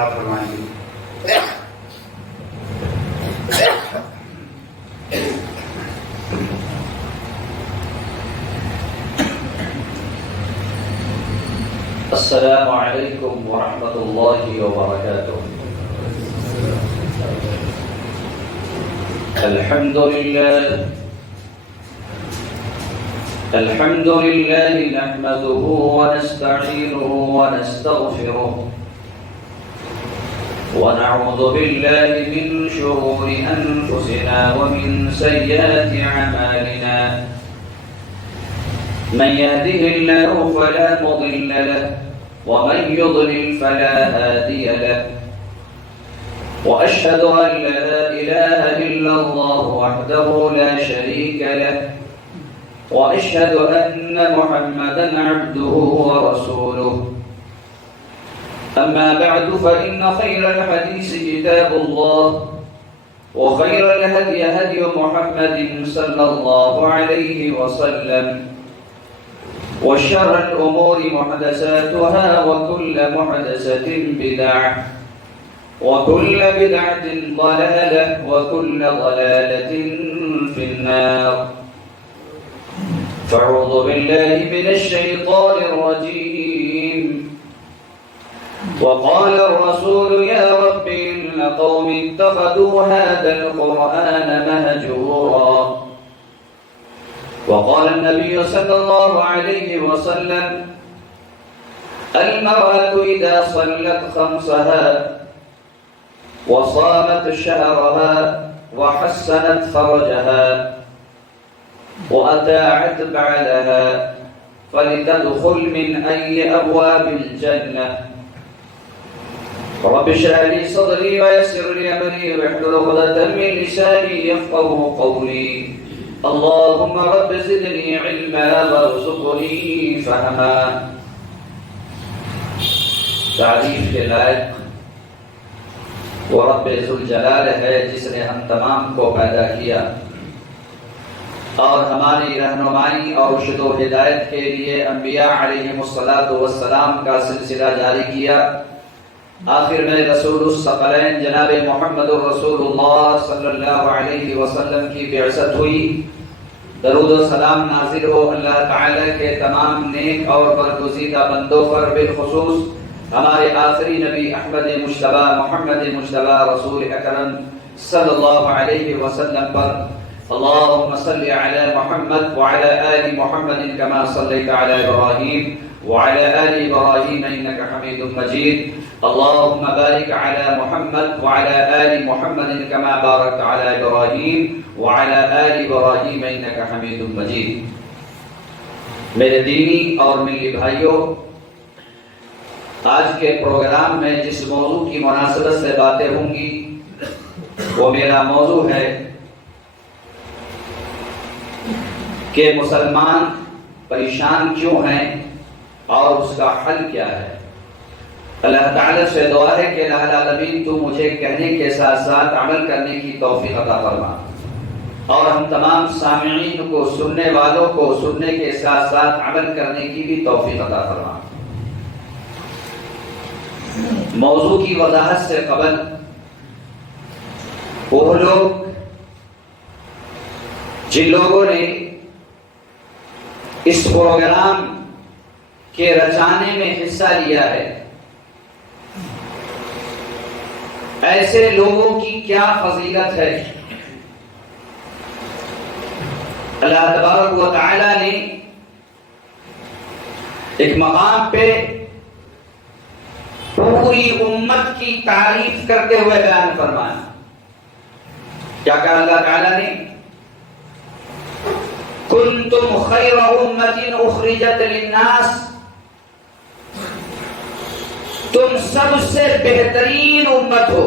عطا فرمائیں. السلام علیکم ورحمۃ اللہ وبرکاتہ. الحمد لله نحمده ونستعينه ونستغفره ونعوذ بالله من شرور أنفسنا ومن سيئات أعمالنا. من يهده الله فلا مضل له ومن يضلل فلا هادي له. وأشهد أن لا إله إلا الله وحده لا شريك له وأشهد أن محمدا عبده ورسوله. أما بعد فإن خير الحديث كتاب الله وخير الهدي هدي محمد صلى الله عليه وسلم وشر الأمور محدثاتها وكل محدثة بدعة وكل بدعة ضلالة وكل ضلالة في النار. فاعوذ بالله من الشيطان الرجيم. وقال الرسول يا رب إن قوم اتخذوا هذا القرآن مهجورا. وقال النبي صلى الله عليه وسلم المرأة إذا صلت خمسها وصامت شهرها وحسنت فرجها وأطاعت بعلها فلتدخل من أي أبواب الجنة. رب اشرح لي صدري ويسر لي أمري واحلل عقدة من لساني يفقهوا قولي. اللهم رب زدني علما وارزقني فهما. تعریف کے لائق وہ رب ذوالجلال ہے جس نے ہم تمام کو پیدا کیا اور ہماری رہنمائی اور رشد و ہدایت کے لیے انبیاء علیہم السلام کا سلسلہ جاری کیا. آخر میں رسول الثقلین جناب محمد الرسول اللہ صلی اللہ علیہ وسلم کی بعثت ہوئی. درود و سلام نازل ہو اللہ تعالی کے تمام نیک اور برگزیدہ بندوں پر، بالخصوص ہمارے آخری نبی احمد مجتبی محمد مجتبی رسول اکرم صلی اللہ علیہ وسلم پر. اللهم صل على محمد وعلى آل محمد كما صليت على إبراهيم وعلى آل إبراهيم إنك حميد مجيد. اللهم بارك على محمد وعلى آل محمد كما باركت على إبراهيم وعلى آل إبراهيم إنك حميد مجيد. میرے دینی اور ملی بھائیوں، آج کے پروگرام میں جس موضوع کی مناسبت سے باتیں ہوں گی وہ میرا موضوع ہے کہ مسلمان پریشان کیوں ہیں اور اس کا حل کیا ہے. اللہ تعالیٰ سے دعا ہے کہ الہ العالمین تو مجھے کہنے کے ساتھ ساتھ عمل کرنے کی توفیق عطا فرما اور ہم تمام سامعین کو، سننے والوں کو سننے کے ساتھ ساتھ عمل کرنے کی بھی توفیق عطا فرما. موضوع کی وضاحت سے قبل وہ لوگ جن لوگوں نے اس پروگرام کے رچانے میں حصہ لیا ہے، ایسے لوگوں کی کیا فضیلت ہے. اللہ تبارک و تعالی نے ایک مقام پہ پوری امت کی تعریف کرتے ہوئے بیان فرمایا. کیا کہا اللہ تعالی نے؟ کنتم خیر امت اخرجت للناس، تم سب سے بہترین امت ہو.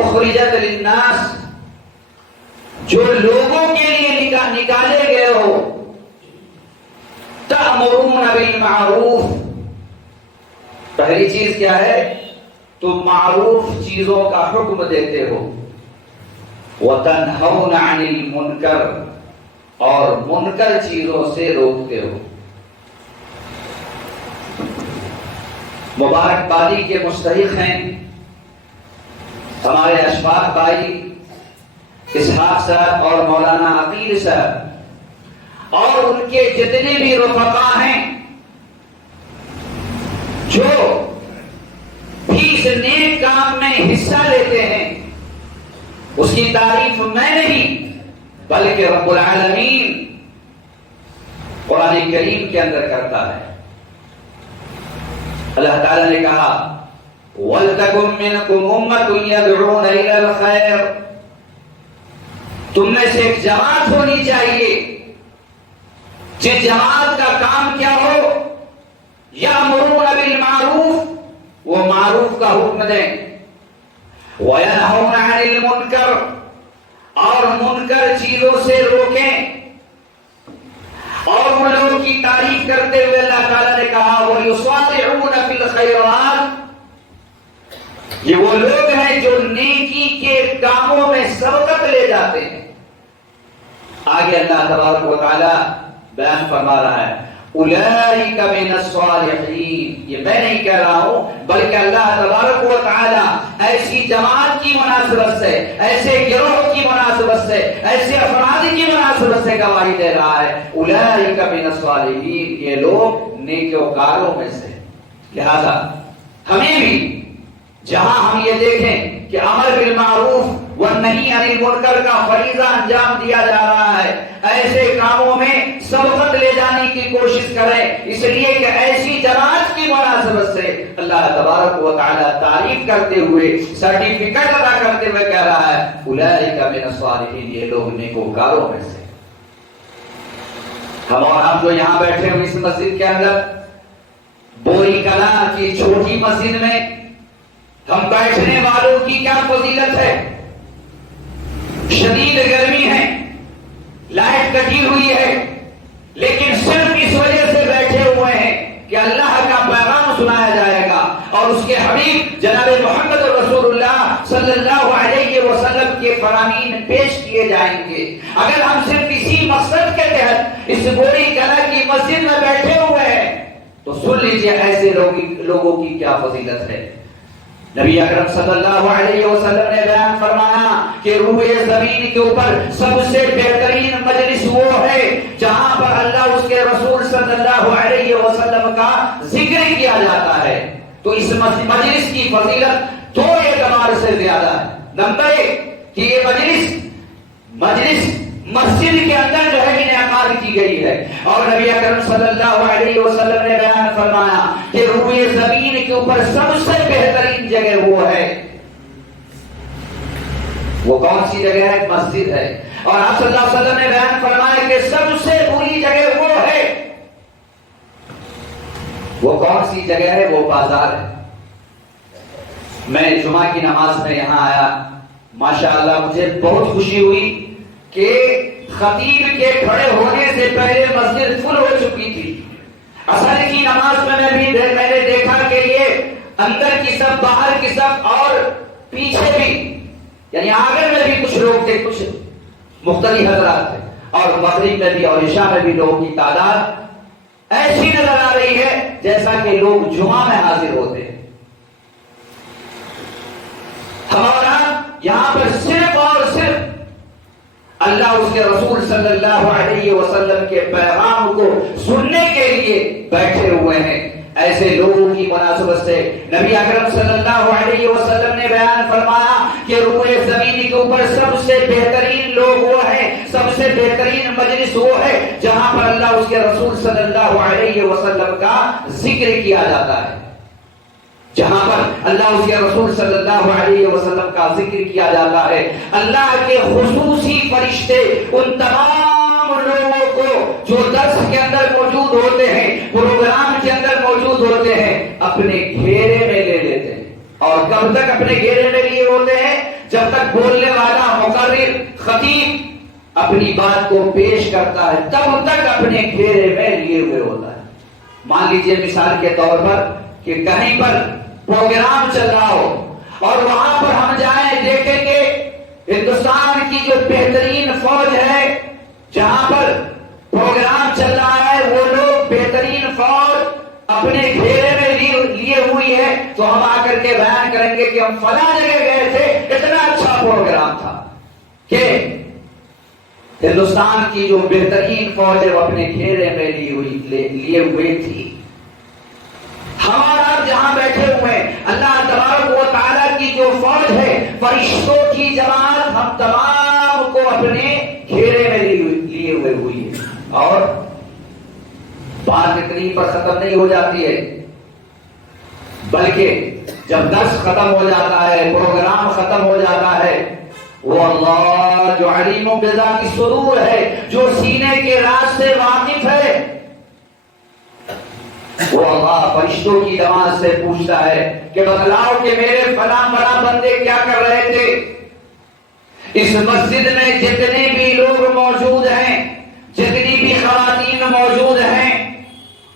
اخرجت للناس، جو لوگوں کے لیے نکالے گئے ہو. تأمرون بالمعروف، پہلی چیز کیا ہے؟ تم معروف چیزوں کا حکم دیتے ہو. وَتَنْهَوْنَ عَنِ الْمُنْكَرِ، اور منکر چیزوں سے روکتے ہو. مبارکبادی کے مستحق ہیں ہمارے اشفاق بھائی اسحاق صاحب اور مولانا عقیل صاحب اور ان کے جتنے بھی رفقا ہیں جو بھی اس نیک کام میں حصہ لیتے ہیں. اس کی تعریف میں نہیں بلکہ رب العالمین قرآن کریم کے اندر کرتا ہے. اللہ تعالیٰ نے کہا وَلْتَكُن مِّنْكُمْ أُمَّةٌ يَدْعُونَ إِلَى الْخَيْرِ، تم میں سے ایک جماعت ہونی چاہیے جس جماعت کا کام کیا ہو يَأْمُرُونَ بِالْمَعْرُوفِ، وہ معروف کا حکم دیں، وَيَنْهَوْنَ عَنِ الْمُنْكَرِ، اور منکر چیزوں سے روکیں. اور ان لوگوں کی تعریف کرتے ہوئے اللہ تعالیٰ نے کہا وَيُصَارِعُونَ فِي الْخَيْرَاتِ، یہ وہ لوگ ہیں جو نیکی کے کاموں میں سبقت لے جاتے ہیں. آگے اللہ تبارک و تعالیٰ بیان فرما رہا ہے اولئک من الصالحین، یہ میں نہیں کہہ رہا ہوں بلکہ اللہ تبارک و تعالیٰ ایسی جماعت کی مناسبت سے، ایسے گروہ کی مناسبت سے، ایسے افراد کی مناسبت سے گواہی دے رہا ہے اولئک من الصالحین، یہ لوگ نیکوکاروں میں سے. لہذا ہمیں بھی جہاں ہم یہ دیکھیں کہ امر بالمعروف والنہی عن المنکر کا فریضہ انجام دیا جا رہا ہے، ایسے کاموں میں سبقت لے جانے کی کوشش کریں، اس لیے کہ ایسی جماعت کی مناسبت سے اللہ تبارک و تعالیٰ تعریف کرتے ہوئے، سرٹیفکیٹ ادا کرتے ہوئے کہہ رہا ہے اولئک من الصالحین، یہ لوگ نیکوکاروں میں سے. ہم اور آپ جو یہاں بیٹھے ہوئے اس مسجد کے اندر، بوری کلاں کی چھوٹی مسجد میں ہم بیٹھنے والوں کی کیا فضیلت ہے؟ شدید گرمی ہے، لائٹ کٹی ہوئی ہے، لیکن صرف اس وجہ سے بیٹھے ہوئے ہیں کہ اللہ کا پیغام سنایا جائے گا اور اس کے حبیب جناب محمد رسول اللہ صلی اللہ علیہ وسلم کے فرامین پیش کیے جائیں گے. اگر ہم صرف اسی مقصد کے تحت اس بوری کلاں کی مسجد میں بیٹھے ہوئے ہیں تو سن لیجیے ایسے لوگوں کی کیا فضیلت ہے. نبی اکرم صلی اللہ علیہ وسلم نے بیان فرمایا کہ روئے زمین کے اوپر سب سے بہترین مجلس وہ ہے جہاں پر اللہ اس کے رسول صلی اللہ علیہ وسلم کا ذکر کیا جاتا ہے. تو اس مجلس کی فضیلت دو اعتبار سے زیادہ ہے. نمبر ایک کہ یہ مجلس مسجد کے اندر جو ہے انعقاد کی گئی ہے، اور نبی اکرم صلی اللہ علیہ وسلم نے بیان فرمایا کہ روئے زمین کے اوپر سب سے بہترین جگہ وہ ہے. وہ کون سی جگہ ہے؟ مسجد ہے. اور آپ صلی اللہ علیہ وسلم نے بیان فرمایا کہ سب سے بری جگہ وہ ہے. وہ کون سی جگہ ہے؟ وہ بازار ہے. میں جمعہ کی نماز میں یہاں آیا، ماشاءاللہ مجھے بہت خوشی ہوئی کہ خطیب کے کھڑے ہونے سے پہلے مسجد فل ہو چکی تھی. عصر کی نماز میں میں نے دیکھا کہ یہ اندر کی صف، باہر کی صف اور پیچھے بھی، یعنی آگے میں بھی کچھ لوگ تھے، کچھ مختلف حضرات تھے، اور مغرب میں بھی اور عشاء میں بھی لوگوں کی تعداد ایسی نظر آ رہی ہے جیسا کہ لوگ جمعہ میں حاضر ہوتے ہیں. ہمارا یہاں پر صرف اور صرف اللہ اس کے رسول صلی اللہ علیہ وسلم کے پیغام کو سننے کے لیے بیٹھے ہوئے ہیں. ایسے لوگوں کی مناسبت سے نبی اکرم صلی اللہ علیہ وسلم نے بیان فرمایا کہ روئے زمین کے اوپر سب سے بہترین لوگ وہ ہیں، سب سے بہترین مجلس وہ ہے جہاں پر اللہ اس کے رسول صلی اللہ علیہ وسلم کا ذکر کیا جاتا ہے، جہاں پر اللہ اس کے رسول صلی اللہ علیہ وسلم کا ذکر کیا جاتا ہے. اللہ کے خصوصی فرشتے ان تمام لوگوں کو جو درس کے اندر موجود ہوتے ہیں، پروگرام کے اندر موجود ہوتے ہیں، اپنے گھیرے میں لے لیتے ہیں. اور کب تک اپنے گھیرے میں لیے ہوتے ہیں؟ جب تک بولنے والا مقرر خطیب اپنی بات کو پیش کرتا ہے تب تک اپنے گھیرے میں لیے ہوئے ہوتا ہے. مان لیجیے مثال کے طور پر کہ کہیں پر پروگرام چل رہا ہو اور وہاں پر ہم جائیں، دیکھیں کہ ہندوستان کی جو بہترین فوج ہے، جہاں پر پروگرام چل رہا ہے، وہ لوگ بہترین فوج اپنے گھیرے میں لیے ہوئی تو ہم آ کر کے بیان کریں گے کہ ہم فلاں جگہ گئے تھے، اتنا اچھا پروگرام تھا کہ ہندوستان کی جو بہترین فوج ہے وہ اپنے گھیرے میں لیے ہوئے تھی. ہم اور آپ جہاں بیٹھے ہوئے ہیں، اللہ تبارک و تعالیٰ کی جو فوج ہے، فرشتوں کی جماعت ہم تمام کو اپنے گھیرے میں لیے ہوئے ہوئی ہے. اور بات اتنی پر ختم نہیں ہو جاتی ہے، بلکہ جب درس ختم ہو جاتا ہے، پروگرام ختم ہو جاتا ہے، وہ اللہ جو علیم بذات الصدور ہے، جو سینے کے راز سے واقف ہے، وہ اللہ فرشتوں کی جماعت سے پوچھتا ہے کہ بتلاؤ کہ میرے فلاں فلاں بندے کیا کر رہے تھے. اس مسجد میں جتنے بھی لوگ موجود ہیں، جتنی بھی خواتین موجود ہیں،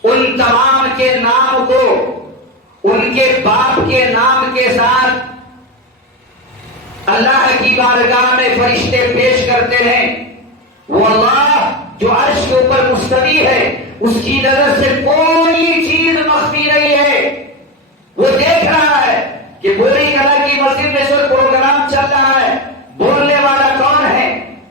ان تمام کے نام کو ان کے باپ کے نام کے ساتھ اللہ کی بارگاہ میں فرشتے پیش کرتے ہیں. وہ اللہ جو عرش کے اوپر مستوی ہے، اس کی نظر سے کوئی چیز مخفی نہیں ہے. وہ دیکھ رہا ہے کہ بوری کلا کی مسجد میں سے پروگرام چل رہا ہے، بولنے والا کون ہے،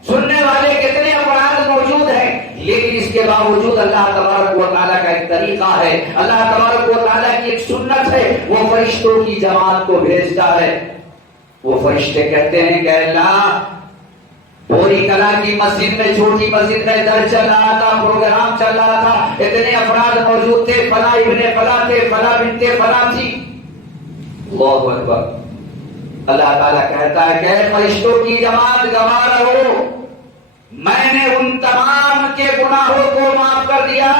سننے والے کتنے افراد موجود ہیں، لیکن اس کے باوجود اللہ تبارک و تعالیٰ کا ایک طریقہ ہے، اللہ تبارک و تعالیٰ کی ایک سنت ہے، وہ فرشتوں کی جماعت کو بھیجتا ہے. وہ فرشتے کہتے ہیں کہ اللہ بوری کلا کی مسجد میں، چھوٹی مسجد میں درس چل رہا تھا، پروگرام چل رہا تھا، اتنے افراد موجود تھے، فلاں ابن فلاں تھے، فلاں بنت فلاں تھی. اللہ اکبر. اللہ تعالیٰ کہتا ہے کہ فرشتوں کی جماعت گواہ رہو، میں نے ان تمام کے گناہوں کو معاف کر دیا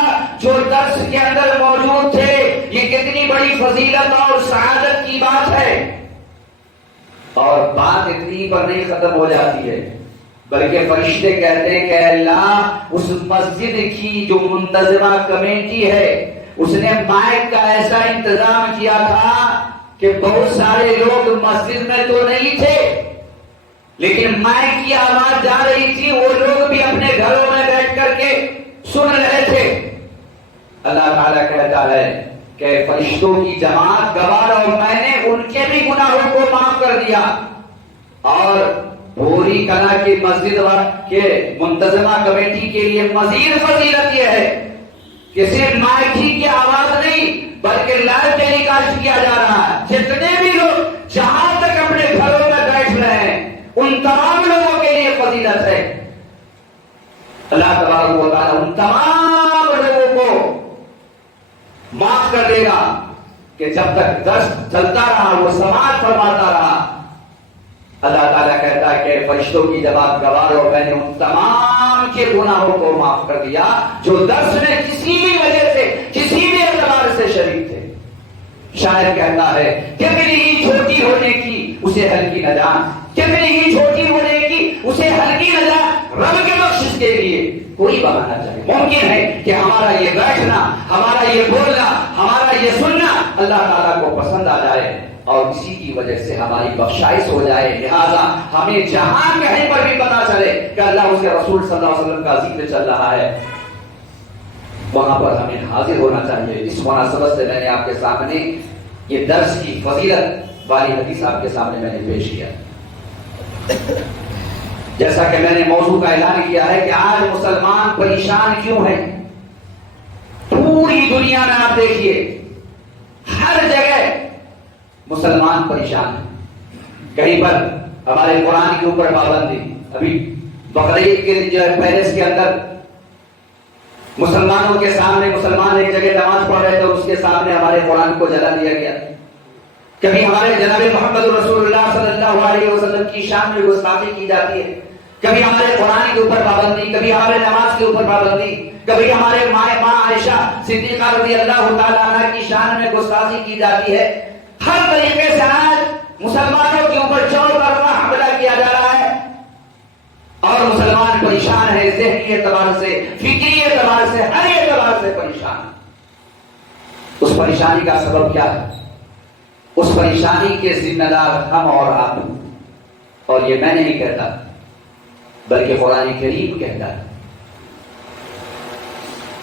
جو درس کے اندر موجود تھے. یہ کتنی بڑی فضیلت اور سعادت کی بات ہے. اور بات اتنی پر نہیں ختم ہو جاتی ہے، بلکہ فرشتے کہتے ہیں کہ اللہ اس مسجد کی جو منتظمہ کمیٹی ہے، اس نے مائک کا ایسا انتظام کیا تھا کہ بہت سارے لوگ مسجد میں تو نہیں تھے، لیکن مائک کی آواز جا رہی تھی، وہ لوگ بھی اپنے گھروں میں بیٹھ کر کے سن رہے تھے. اللہ تعالیٰ کہتا ہے کہ فرشتوں کی جماعت گواہ اور میں نے ان کے بھی گناہوں کو معاف کر دیا. اور بوری کلا کی مسجد کے منتظمہ کمیٹی کے لیے مزید فضیلت یہ ہے کہ صرف مائک ہی کی آواز نہیں بلکہ لائیو ٹیلی کاسٹ کیا جا رہا ہے. جتنے بھی لوگ جہاں تک اپنے گھروں میں بیٹھ رہے ہیں ان تمام لوگوں کے لیے فضیلت ہے. اللہ تبارک و تعالیٰ ان تمام لوگوں کو معاف کر دے گا کہ جب تک درس چلتا رہا، وہ سماعت فرماتا رہا. اللہ تعالیٰ کہتا ہے کہ فرشتوں کی جماعت گواہ اور میں نے ان تمام کے گناہوں کو معاف کر دیا جو درس میں کسی بھی وجہ سے، کسی بھی اعتبار سے شریک تھے. شاعر کہتا ہے کتنی ہی چھوٹی ہونے کی اسے ہلکی نہ جان، کتنی ہی چھوٹی ہونے کی اسے ہلکی نہ جان، رب کے بخشش کے لیے کوئی بہانا چاہے. ممکن ہے کہ ہمارا یہ بیٹھنا، ہمارا یہ بولنا، ہمارا یہ سننا اللہ تعالیٰ کو پسند آ جائے اور اسی کی وجہ سے ہماری بخشائش ہو جائے. لہذا ہمیں جہاں کہیں پر بھی پتا چلے کہ اللہ اس کے رسول صلی اللہ علیہ وسلم کا ذکر چل رہا ہے، وہاں پر ہمیں حاضر ہونا چاہیے. اس مناسبت سے میں نے آپ کے سامنے یہ درس کی فضیلت والی حدیث آپ کے سامنے میں نے پیش کیا. جیسا کہ میں نے موضوع کا اعلان کیا ہے کہ آج مسلمان پریشان کیوں ہیں. پوری دنیا میں آپ دیکھیے ہر جگہ مسلمان پریشان ہیں. کہیں پر ہمارے قرآن کے اوپر پابندی، ابھی بقرعید کے جو ہے پیرس کے اندر مسلمانوں کے سامنے مسلمان ایک جگہ نماز پڑھ رہے تھے اور اس کے سامنے ہمارے قرآن کو جلا دیا گیا. کبھی ہمارے جناب محمد رسول اللہ صلی اللہ علیہ وسلم کی شان میں گستاخی کی جاتی ہے، کبھی ہمارے قرآن کے اوپر پابندی، کبھی ہمارے نماز کے اوپر پابندی، کبھی ہمارے ماں عائشہ صدیقہ رضی اللہ تعالیٰ عنہ کی شان میں گستاخی کی جاتی ہے. ہر طریقے سے آج مسلمانوں کے اوپر چور طرفہ حملہ کیا جا رہا ہے اور مسلمان پریشان ہے. ذہنی اعتبار سے، فکری اعتبار سے، ہر اعتبار سے پریشان. اس پریشانی کا سبب کیا ہے؟ اس پریشانی کے ذمہ دار ہم اور آپ. اور یہ میں نہیں کہتا بلکہ قرآن کریم کہتا ہے.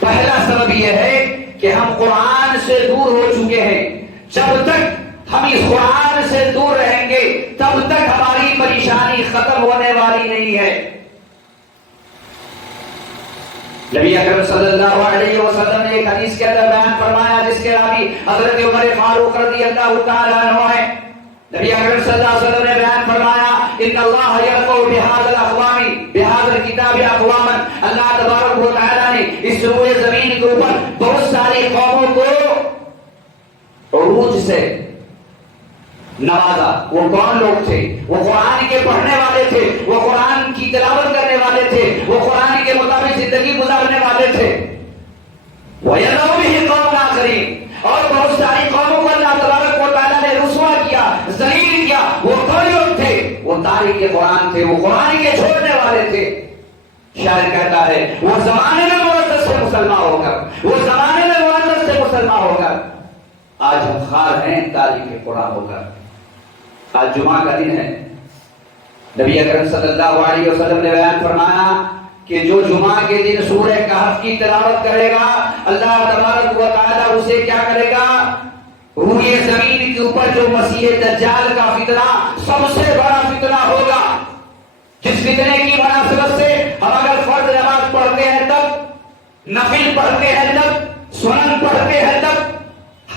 پہلا سبب یہ ہے کہ ہم قرآن سے دور ہو چکے ہیں. جب تک اس قرآن سے دور رہیں گے تب تک ہماری پریشانی ختم ہونے والی نہیں ہے۔ نبی اکرم صلی اللہ علیہ وسلم نے ایک حدیث کے اندر بیان فرمایا جس کے راوی حضرت عمر فاروق رضی اللہ تعالی عنہ ہے۔ نبی اکرم صلی اللہ علیہ وسلم نے بیان فرمایا ان اللہ یرفع بهذا الاقوام بهذا الكتاب اقواما، اللہ تبارک و تعالی نے اس روئے زمین کے اوپر بہت ساری قوموں کو عروج سے نوازا۔ وہ کون لوگ تھے؟ وہ قرآن کے پڑھنے والے تھے، وہ قرآن کی تلاوت کرنے والے تھے، وہ قرآن کے مطابق زندگی گزارنے والے تھے۔ وَيَدَعُ بِهِ قَوْمٌ آخَرِينَ، اور بہت ساری قوموں کو اللہ تبارک و تعالیٰ نے رسوا کیا، ذلیل کیا۔ وہ کون لوگ تھے؟ وہ تارک قرآن تھے، وہ قرآن کے چھوڑنے والے تھے۔ شاعر کہتا ہے وہ زمانے میں معزز سے مسلمان ہو کر، وہ زمانے میں معزز سے مسلمان ہو کر آج ہم خار ہیں تارک قرآن ہو کر۔ آج جمعہ کا دن ہے، نبی اکرم صلی اللہ علیہ وسلم نے بیان فرمایا کہ جو جمعہ کے دن سورہ کہف کی تلاوت کرے گا اللہ تبارک و تعالی اسے کیا کرے گا؟ روئے زمین کے اوپر جو مسیح دجال کا فتنہ سب سے بڑا فتنہ ہوگا، جس فتنے کی مناسبت سے ہم اگر فرض نماز پڑھتے ہیں تب، نفل پڑھتے ہیں تب، سنن پڑھتے ہیں تب،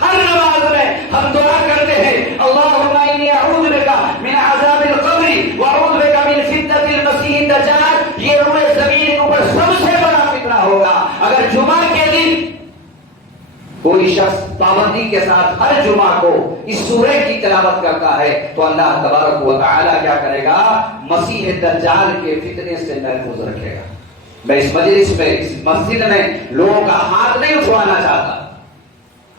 ہر نماز میں ہم دعا کرتے ہیں اللہم انی اعوذ بک من عذاب القبر واعوذ بک من فتنۃ المسیح الدجال۔ یہ روئے زمین کے اوپر سب سے بڑا فتنہ ہوگا۔ اگر جمعہ کے دن کوئی شخص پابندی کے ساتھ ہر جمعہ کو اس سورہ کی تلاوت کرتا ہے تو اللہ تبارک و تعالی کیا کرے گا؟ مسیح دجال کے فتنے سے محفوظ رکھے گا۔ میں اس مجلس میں، اس مسجد میں لوگوں کا ہاتھ نہیں اٹھوانا چاہتا،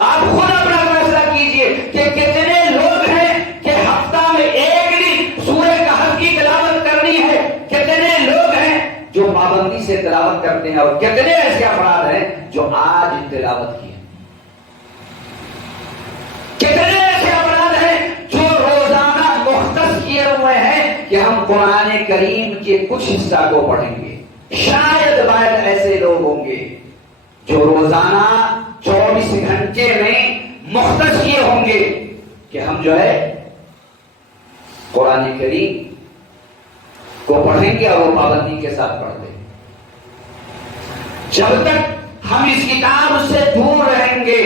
آپ خود اپنا فیصلہ کیجئے کہ کتنے لوگ ہیں کہ ہفتہ میں ایک دن سورہ کہف کی تلاوت کرنی ہے، کتنے لوگ ہیں جو پابندی سے تلاوت کرتے ہیں، اور کتنے ایسے افراد ہیں جو آج تلاوت کی ہے، کتنے ایسے افراد ہیں جو روزانہ مختص کیے ہوئے ہیں کہ ہم قرآن کریم کے کچھ حصہ کو پڑھیں گے۔ شاید باید ایسے لوگ ہوں گے جو روزانہ 24 گھنٹے میں مختص یہ ہوں گے کہ ہم جو ہے قرآن کریم کو پڑھیں گے اور وہ پابندی کے ساتھ پڑھیں گے۔ جب تک ہم اس کتاب سے دور رہیں گے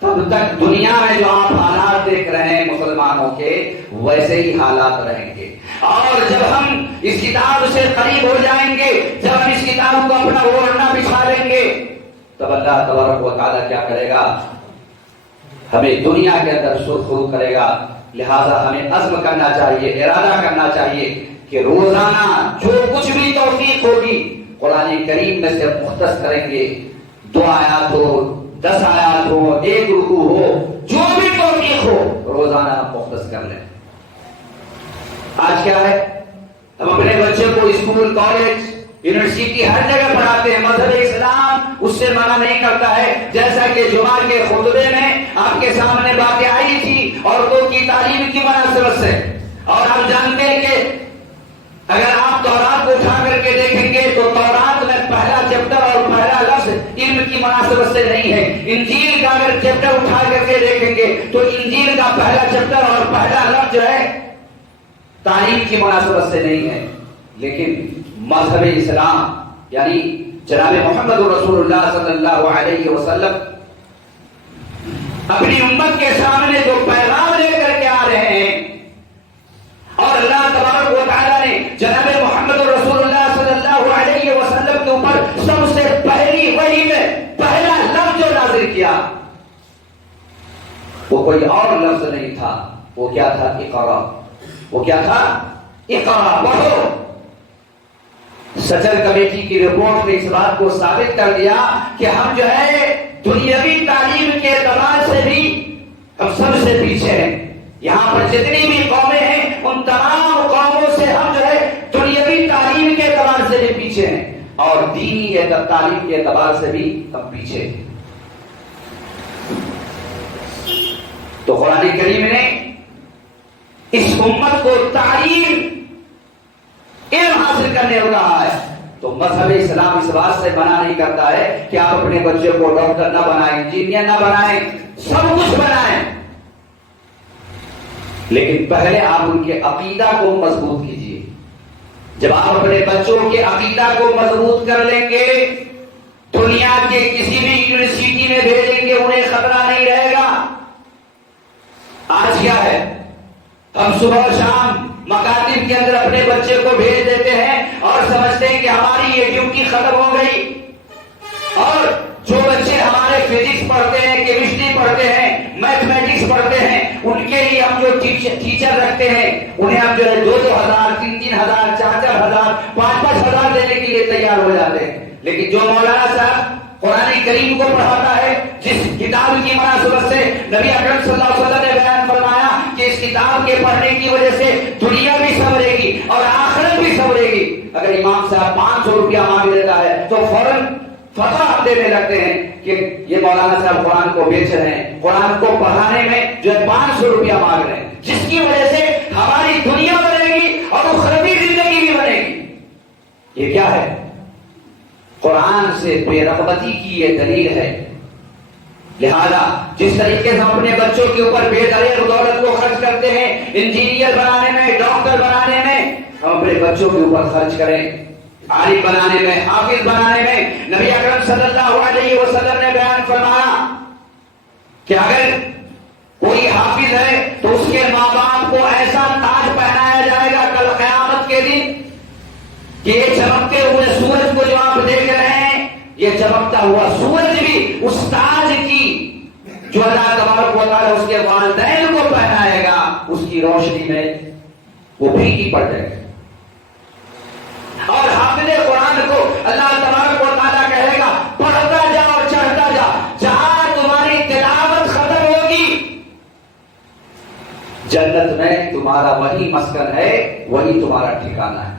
تب تک دنیا میں جو آپ حالات دیکھ رہے ہیں مسلمانوں کے ویسے ہی حالات رہیں گے، اور جب ہم اس کتاب سے قریب ہو جائیں گے، جب ہم اس کتاب کو اپنا اوڑھنا بچھا لیں گے تب اللہ تبارک و تعالیٰ کیا کرے گا؟ ہمیں دنیا کے اندر سرخرو کرے گا۔ لہذا ہمیں عزم کرنا چاہیے، ارادہ کرنا چاہیے کہ روزانہ جو کچھ بھی توفیق ہوگی قرآن کریم میں سے مختص کریں گے۔ 2 آیات ہو، 10 آیات ہو، 1 رکوع ہو، جو بھی توفیق ہو روزانہ مختص کر لیں۔ آج کیا ہے؟ ہم اپنے بچے کو اسکول، کالج، یونیورسٹی ہر جگہ پڑھاتے ہیں، مذہب اسلام اس سے منع نہیں کرتا ہے۔ جیسا کہ جمعہ کے خطبے میں آپ کے سامنے باتیں آئی تھی عورتوں کی تعلیم کی مناسبت سے، اور آپ جانتے ہیں کہ اگر آپ تورات کو اٹھا کر کے دیکھیں گے تو تورات میں پہلا چیپٹر اور پہلا لفظ علم کی مناسبت سے نہیں ہے۔ انجیل کا اگر چیپٹر اٹھا کر کے دیکھیں گے تو انجیل کا پہلا چیپٹر اور پہلا لفظ جو ہے تعلیم کی مناسبت سے نہیں ہے۔ لیکن مذہب اسلام یعنی جناب محمد رسول اللہ صلی اللہ علیہ وسلم اپنی امت کے سامنے جو پیغام لے کر کے آ رہے ہیں، اور اللہ تبارک و تعالیٰ نے جناب محمد رسول اللہ صلی اللہ علیہ وسلم کے اوپر سب سے پہلی وحی میں پہلا لفظ جو نازل کیا وہ کوئی اور لفظ نہیں تھا، وہ کیا تھا؟ اقرا۔ وہ کیا تھا؟ اقرا، پڑھو۔ سچر کمیٹی کی رپورٹ نے اس بات کو ثابت کر دیا کہ ہم جو ہے دنیاوی تعلیم کے اعتبار سے بھی ہم سب سے پیچھے ہیں۔ یہاں پر جتنی بھی قومیں ہیں ان تمام قوموں سے ہم جو ہے دنیاوی تعلیم کے اعتبار سے بھی پیچھے ہیں، اور دینی تعلیم کے اعتبار سے بھی ہم پیچھے ہیں۔ تو قرآن کریم نے اس امت کو تعلیم، علم حاصل کرنے کو کہا ہے، تو مذہب اسلام اس بات سے منع نہیں کرتا ہے کہ آپ اپنے بچے کو ڈاکٹر نہ بنائیں، انجینئر نہ بنائیں، سب کچھ بنائیں، لیکن پہلے آپ ان کے عقیدہ کو مضبوط کیجیے. جب آپ اپنے بچوں کے عقیدہ کو مضبوط کر لیں گے، دنیا کے کسی بھی یونیورسٹی میں بھیجیں گے انہیں خطرہ نہیں رہے گا. آج کیا ہے، ہم صبح اور شام مکاتب کے اندر اپنے بچے کو بھیج دیتے ہیں اور سمجھتے ہیں کہ ہماری یہ ڈیوٹی ختم ہو گئی. اور جو بچے ہمارے فزکس پڑھتے ہیں، کیمسٹری پڑھتے ہیں، میتھمیٹکس پڑھتے ہیں، ان کے لیے ہم جو ٹیچر رکھتے ہیں انہیں ہم جو ہے 2,000 3,000 4,000 5,000 دینے کے لیے تیار ہو جاتے ہیں. لیکن جو مولانا صاحب قرآن کریم کو پڑھاتا ہے، جس کتاب کی مناسبت سے نبی اکرم صلی اللہ علیہ وسلم نے بیان فرمایا کہ اس کتاب کے پڑھنے کی وجہ سے دنیا بھی سنورے گی اور آخرت بھی سنورے گی. اگر امام صاحب 500 روپیہ مانگ لیتا ہے تو فوراً فتویٰ ہم دینے لگتے ہیں کہ یہ مولانا صاحب قرآن کو بیچ رہے ہیں، قرآن کو پڑھانے میں جو ہے 500 روپیہ مانگ رہے ہیں، جس کی وجہ سے ہماری دنیا بنے گی اور اخروی زندگی بھی بنے گی. یہ کیا ہے؟ قرآن سے بے رغبتی کی یہ دلیل ہے. لہذا جس طریقے سے ہم اپنے بچوں کے اوپر بے دریغ دولت کو خرچ کرتے ہیں انجینئر بنانے میں، ڈاکٹر بنانے میں، ہم اپنے بچوں کے اوپر خرچ کریں عالم بنانے میں، حافظ بنانے میں. نبی اکرم صلی اللہ علیہ وسلم نے بیان فرمایا کہ اگر کوئی حافظ ہے تو اس کے ماں باپ کو ایسا تاج پہنایا جائے گا کل قیامت کے دن کہ یہ چمکتے ہوئے سورج کو جو آپ دیکھ رہے ہیں، یہ چمکتا ہوا سورج بھی اس تاج کی جو اللہ تبارک و تعالی اس کے والدین کو پہنائے گا، اس کی روشنی میں وہ پھیکی پڑ جائے گی. اور حافظ قرآن کو اللہ تبارک و تعالیٰ کہے گا پڑھتا جا اور چڑھتا جا، جہاں تمہاری تلاوت ختم ہوگی جنت میں تمہارا وہی مسکن ہے، وہی تمہارا ٹھکانہ ہے.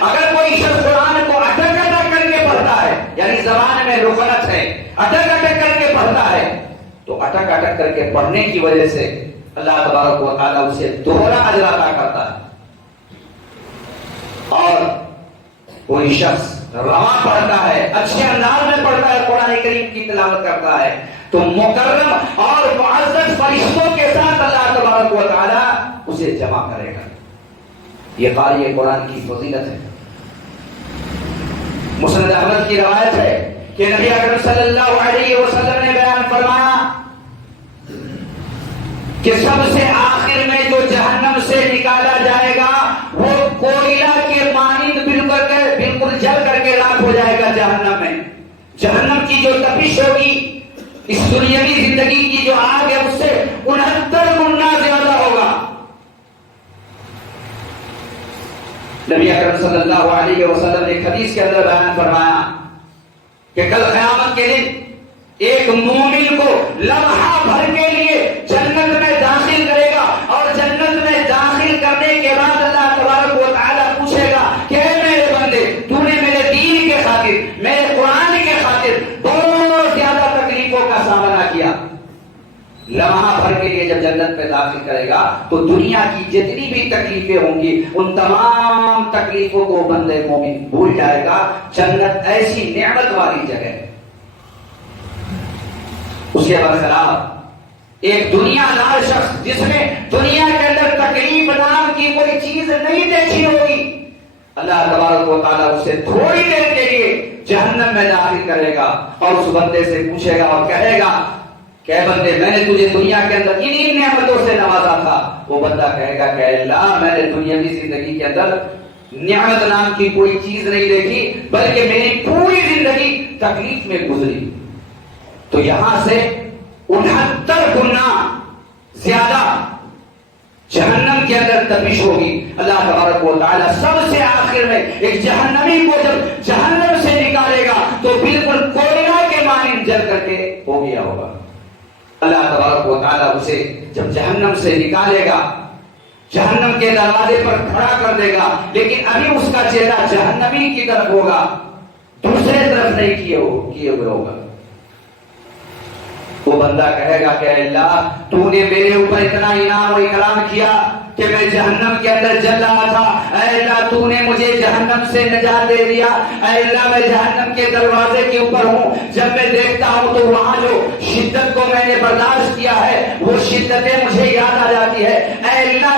اگر کوئی شخص قرآن کو اٹک اٹک کر کے پڑھتا ہے، یعنی زبان میں رکنت ہے، اٹک اٹک کر کے پڑھتا ہے، تو اٹک اٹک کر کے پڑھنے کی وجہ سے اللہ تبارک و تعالیٰ اسے دوہرا اجر عطا کرتا ہے. اور کوئی شخص رواں پڑھتا ہے، اچھے انداز میں پڑھتا ہے، قرآن کریم کی تلاوت کرتا ہے، تو مکرم اور معزز فرشتوں کے ساتھ اللہ تبارک و تعالیٰ اسے جمع کرے گا. یہ قاری قرآن کی فضیلت ہے. مسند احمد کی روایت ہے کہ نبی اکرم صلی اللہ علیہ وسلم نے بیان فرمایا کہ سب سے آخر میں جو جہنم سے نکالا جائے گا وہ کوئلہ کے مانند بالکل جل کر کے راکھ ہو جائے گا جہنم میں. جہنم کی جو تپش ہوگی اس دنیاوی زندگی کی جو آگ ہے اس سے 69 گنا زیادہ ہوگا. نبی اکرم صلی اللہ علیہ وسلم نے حدیث کے اندر بیان فرمایا کہ کل قیامت کے دن ایک مومن کو لمحہ بھر کے لیے جنت میں داخل کرے گا اور جنت میں داخل کرنے کے بعد اللہ تبارک و تعالیٰ پوچھے گا کہ اے میرے بندے، تو نے میرے دین کے خاطر، میرے قرآن کے خاطر بہت زیادہ تکلیفوں کا سامنا کیا. لمحہ بھر کے لیے جب جنت میں داخل کرے گا تو دنیا کی جتنی بھی تکلیفیں ہوں گی ان تمام تکلیفوں کو بندے مومن بھول جائے گا. جنت ایسی نعمت والی جگہ ہے. اس کے برخلاف ایک دنیا دار شخص جس نے دنیا کے اندر تکلیف نام کی کوئی چیز نہیں دیکھی ہوگی، اللہ تبارک و تعالیٰ اسے تھوڑی دیر کے لیے جہنم میں داخل کرے گا اور اس بندے سے پوچھے گا اور کہے گا کہ بندے میں نے تجھے دنیا کے اندر ان نعمتوں سے نوازا تھا. وہ بندہ کہے گا کہ اللہ میں نے دنیاوی زندگی کے اندر نعمت نام کی کوئی چیز نہیں دیکھی بلکہ میری پوری زندگی تکلیف میں گزری. تو یہاں سے 69 گنا زیادہ جہنم کے اندر تپش ہوگی. اللہ تبارک و تعالیٰ سب سے آخر میں ایک جہنمی کو جب جہنم سے نکالے گا تو بالکل کوئلہ کے مانند جل کر کے ہو گیا ہوگا. اللہ تبارک و تعالیٰ اسے جب جہنم سے نکالے گا جہنم کے دروازے پر کھڑا کر دے گا، لیکن ابھی اس کا چہرہ جہنمی کی طرف ہوگا، دوسرے طرف نہیں کیے ہوئے ہوگا. وہ بندہ کہے گا کہ اللہ تو نے میرے اوپر اتنا انعام و اکرام کیا کہ میں جہنم کے اندر جل رہا تھا، اے اللہ تو نے مجھے جہنم سے نجات دے دیا، اے اللہ میں جہنم کے دروازے کے اوپر ہوں، جب میں دیکھتا ہوں تو وہاں جو شدت کو میں نے برداشت کیا ہے وہ شدتیں مجھے یاد آ جاتی ہے، اے اللہ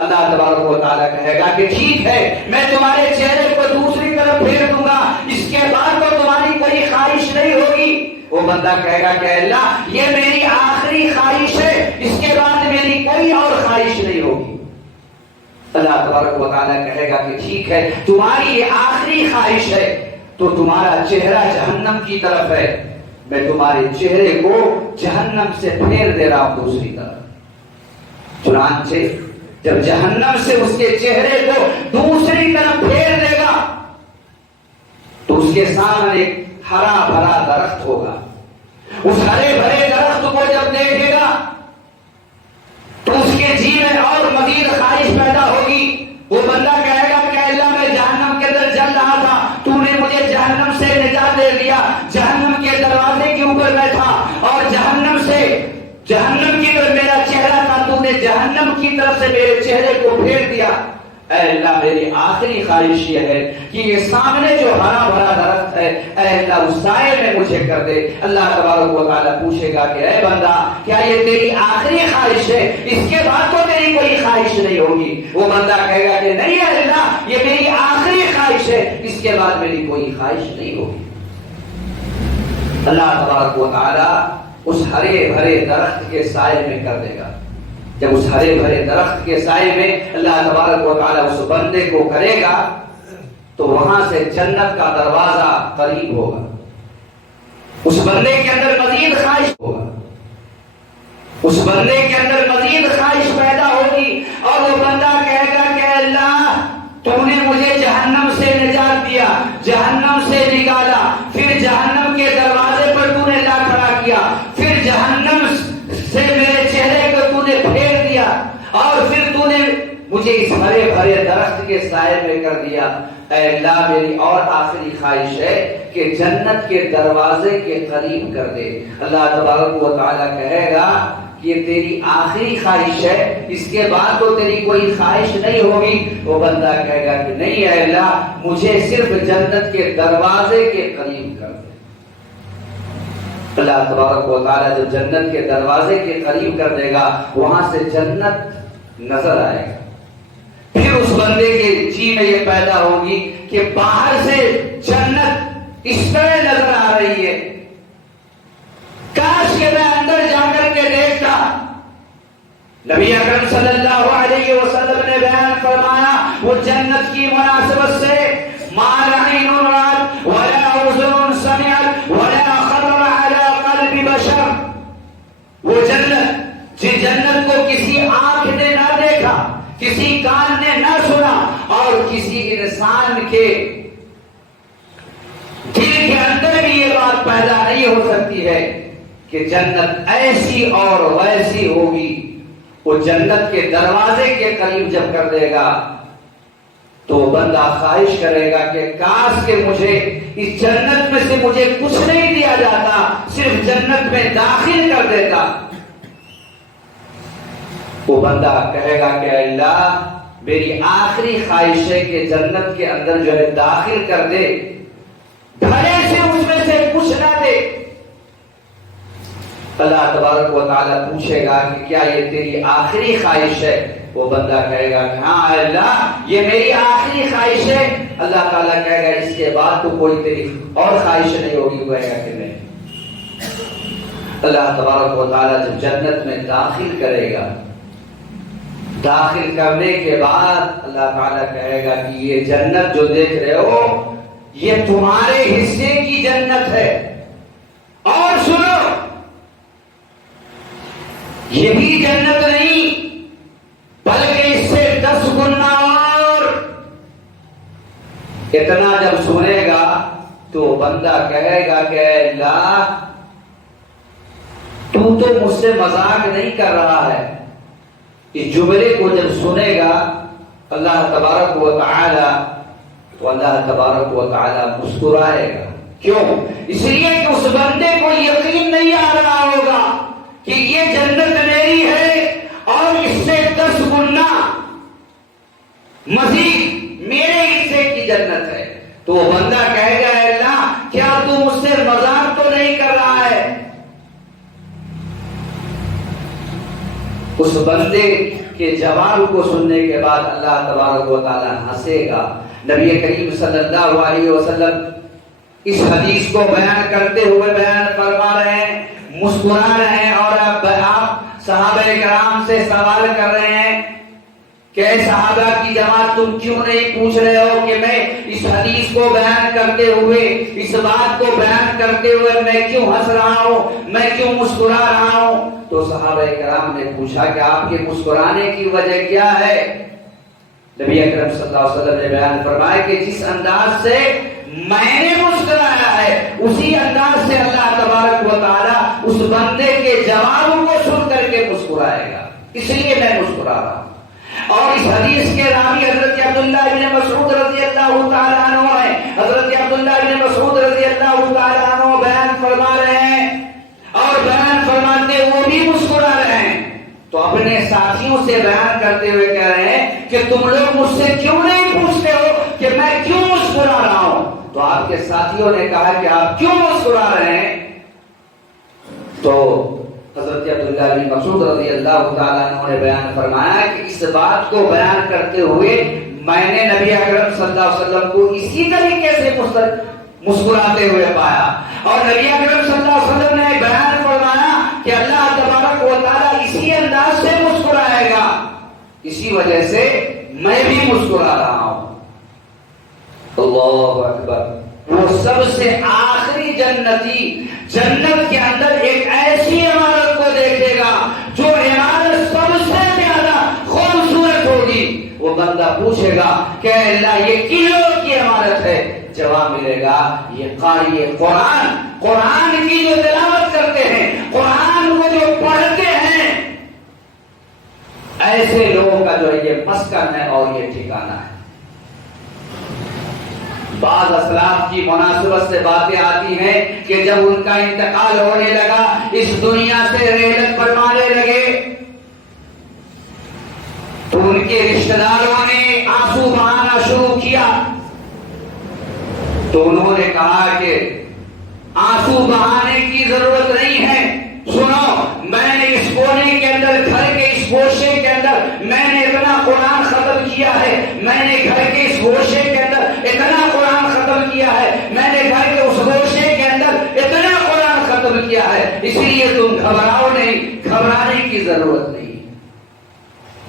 اللہ تبارک و تعالیٰ کہے گا کہ ٹھیک ہے، میں تمہارے چہرے کو دوسری طرف پھیر دوں گا، اس کے بعد تو تمہاری کوئی خواہش نہیں ہوگی۔ وہ بندہ کہے گا کہ اللہ یہ میری آخری خواہش ہے، اس کے بعد میری کوئی اور خواہش نہیں ہوگی۔ اللہ تبارک و تعالیٰ کہے گا کہ ٹھیک ہے، تمہاری یہ آخری خواہش ہے تو تمہارا چہرہ جہنم کی طرف ہے، میں تمہارے چہرے کو جہنم سے پھیر دے رہا ہوں دوسری طرف۔ چنانچہ جب جہنم سے اس کے چہرے کو دوسری طرف پھیر دے گا تو اس کے سامنے ایک ہرا بھرا درخت ہوگا۔ اس ہرے بھرے درخت کو جب دیکھے گا تو اس کے جی میں اور مزید خواہش پیدا ہوگی۔ وہ بندہ کہے گا کہ اللہ میں جہنم کے اندر جل رہا تھا، تو نے مجھے جہنم سے نجات دے دیا، جہنم کے دروازے کے اوپر میں تھا اور جہنم کی طرف میرا چہرہ تھا، تو نے جہنم کی طرف سے میرے چہرے کو پھیر دیا۔ اے اللہ میری آخری خواہش یہ ہے کہ یہ سامنے جو ہرا بھرا درخت ہے اے اللہ اس سائے میں مجھے کر دے۔ اللہ تبارک و تعالیٰ پوچھے گا کہ اے بندہ کیا یہ تیری آخری خواہش ہے، اس کے بعد تو تیری کوئی خواہش نہیں ہوگی؟ وہ بندہ کہے گا کہ نہیں اے اللہ یہ میری آخری خواہش ہے، اس کے بعد میری کوئی خواہش نہیں ہوگی۔ اللہ تبارک و تعالیٰ اس ہرے بھرے درخت کے سائے میں کر دے گا۔ جب اس ہرے بھرے درخت کے سائے میں اللہ تبارک و تعالیٰ اس بندے کو کرے گا تو وہاں سے جنت کا دروازہ قریب ہوگا، اس بندے کے اندر مزید خواہش ہوگا، اس بندے کے اندر مزید خواہش پیدا ہوگی اور وہ بندہ کہے گا کہ اللہ تو نے مجھے جہنم سے نجات دیا، جہنم سے نکالا، پھر جہنم کے دروازے پر تو نے لا کھڑا کیا، پھر جہنم سے میرے چہرے کو تو نے پھیر دیا اور پھر تو نے مجھے اس ہرے بھرے درخت کے سائے میں کر دیا۔ اے اللہ میری اور آخری خواہش ہے کہ جنت کے دروازے کے قریب کر دے۔ اللہ تبارک و تعالیٰ کہے گا کہ یہ تیری آخری خواہش ہے، اس کے بعد تو تیری کوئی خواہش نہیں ہوگی۔ وہ بندہ کہے گا کہ نہیں اے اللہ مجھے صرف جنت کے دروازے کے قریب کر دے۔ اللہ تبارک و تعالیٰ جو جنت کے دروازے کے قریب کر دے گا وہاں سے جنت نظر آئے گا۔ پھر اس بندے کے جی میں یہ پیدا ہوگی کہ باہر سے جنت اس طرح نظر آ رہی ہے، کاش کہ میں اندر جا کر کے دیکھتا۔ نبی اکرم صلی اللہ علیہ وسلم نے بیان فرمایا وہ جنت کی مناسبت سے ما عین رأت ولا اذن سمعت ولا خطر علی قلب بشر، وہ جنت جس جنت کو کسی آنکھ نے نہ دیکھا، کسی کان نے نہ سنا اور کسی انسان کے دل کے اندر بھی یہ بات پیدا نہیں ہو سکتی ہے کہ جنت ایسی اور ویسی ہوگی۔ وہ جنت کے دروازے کے قریب جب کر دے گا تو بندہ خواہش کرے گا کہ کاش کہ مجھے اس جنت میں سے مجھے کچھ نہیں دیا جاتا، صرف جنت میں داخل کر دیتا۔ وہ بندہ کہے گا کہ اللہ میری آخری خواہش ہے کہ جنت کے اندر جو ہے داخل کر دے، بھلے سے اس میں سے کچھ نہ دے۔ اللہ تبارک و تعالیٰ پوچھے گا کہ کیا یہ تیری آخری خواہش ہے؟ وہ بندہ کہے گا کہ ہاں اللہ یہ میری آخری خواہش ہے۔ اللہ تعالیٰ کہے گا اس کے بعد تو کوئی تیری اور خواہش نہیں ہوگی؟ وہ کہے گا کہ نہیں۔ اللہ تبارک و تعالیٰ جب جنت میں داخل کرے گا، داخل کرنے کے بعد اللہ تعالیٰ کہے گا کہ یہ جنت جو دیکھ رہے ہو یہ تمہارے حصے کی جنت ہے، اور سنو یہی جنت نہیں بلکہ اس سے 10 گنا اور۔ اتنا جب سنے گا تو بندہ کہے گا کہ اے اللہ تو مجھ سے مذاق نہیں کر رہا ہے۔ اس جملے کو جب سنے گا اللہ تبارک و تعالی تو اللہ تبارک و تعالی مسکرائے گا۔ کیوں؟ اس لیے کہ اس بندے کو یقین نہیں آ رہا ہوگا کہ یہ جنت میری ہے اور اس سے 10 گنا مزید میرے حصے کی جنت ہے۔ تو وہ بندہ کہے گا اے اللہ کیا تو مجھ سے مذاق تو نہیں کر رہا ہے؟ اس بندے کہ جواب کو سننے کے بعد اللہ تبارک و تعالیٰ ہنسے گا۔ نبی کریم صلی اللہ علیہ وسلم اس حدیث کو بیان کرتے ہوئے بیان فرما رہے ہیں، مسکرا رہے ہیں، اور اب آپ صحابہ کرام سے سوال کر رہے ہیں کہ صحابہ کی جماعت تم کیوں نہیں پوچھ رہے ہو کہ میں اس حدیث کو بیان کرتے ہوئے، اس بات کو بیان کرتے ہوئے میں کیوں ہنس رہا ہوں، میں کیوں مسکرا رہا ہوں؟ تو صحابہ کرام نے پوچھا کہ آپ کے مسکرانے کی وجہ کیا ہے؟ نبی اکرم صلی اللہ علیہ وسلم نے بیان فرمایا کہ جس انداز سے میں نے مسکرایا ہے اسی انداز سے اللہ تبارک و تعالیٰ اس بندے کے جواب کو سن کر کے مسکرائے گا، اس لیے میں مسکرا رہا ہوں۔ اور اس حدیث کے راوی حضرت عبداللہ بن مسعود رضی اللہ تعالیٰ عنہ ہے۔ حضرت عبداللہ بن مسعود رضی اللہ تعالیٰ عنہ بیان فرما رہے ہیں، اور بیان فرماتے وہ بھی مسکرا رہے ہیں، تو اپنے ساتھیوں سے بیان کرتے ہوئے کہہ رہے ہیں کہ تم لوگ مجھ سے کیوں نہیں پوچھتے ہو کہ میں کیوں مسکرا رہا ہوں؟ تو آپ کے ساتھیوں نے کہا کہ آپ کیوں مسکرا رہے ہیں؟ تو حضرت عبداللہ بن مسعود رضی اللہ تعالیٰ عنہ نے بیان فرمایا کہ اس بات کو بیان کرتے ہوئے میں نے نبی اکرم صلی اللہ علیہ وسلم کو اسی طریقے سے مسکراتے ہوئے پایا، اور نبی اکرم صلی اللہ علیہ وسلم نے بیان فرمایا کہ اللہ تبارک و تعالیٰ اسی انداز سے مسکرائے گا، اسی وجہ سے میں بھی مسکرا رہا ہوں۔ اللہ اکبر۔ وہ سب سے آخری جنتی جنت کے اندر ایک ایسی عمارت کو دیکھے گا جو عمارت سب سے زیادہ خوبصورت ہوگی۔ وہ بندہ پوچھے گا کہ اللہ یہ کن لوگ کی عمارت ہے؟ جواب ملے گا یہ قاری قرآن، قرآن کی جو تلاوت کرتے ہیں، قرآن کو جو پڑھتے ہیں، ایسے لوگوں کا جو ہے یہ مسکن ہے اور یہ ٹھکانہ ہے۔ بعض اسلاف کی مناسبت سے باتیں آتی ہیں کہ جب ان کا انتقال ہونے لگا، اس دنیا سے رحلت فرمانے لگے، تو ان کے رشتہ داروں نے آنسو بہانا شروع کیا، تو انہوں نے کہا کہ آنسو بہانے کی ضرورت نہیں ہے، سنو میں نے اس کونے کے اندر، گھر کے اس گوشے کے اندر میں نے اتنا قرآن ختم کیا ہے، میں نے گھر کے اس گوشے کے اندر اتنا قرآن ختم کیا ہے، میں نے گھر کے اس گوشے کے اندر اتنا قرآن ختم کیا ہے، اس لیے تم گھبراؤ نہیں، گھبرانے کی ضرورت نہیں۔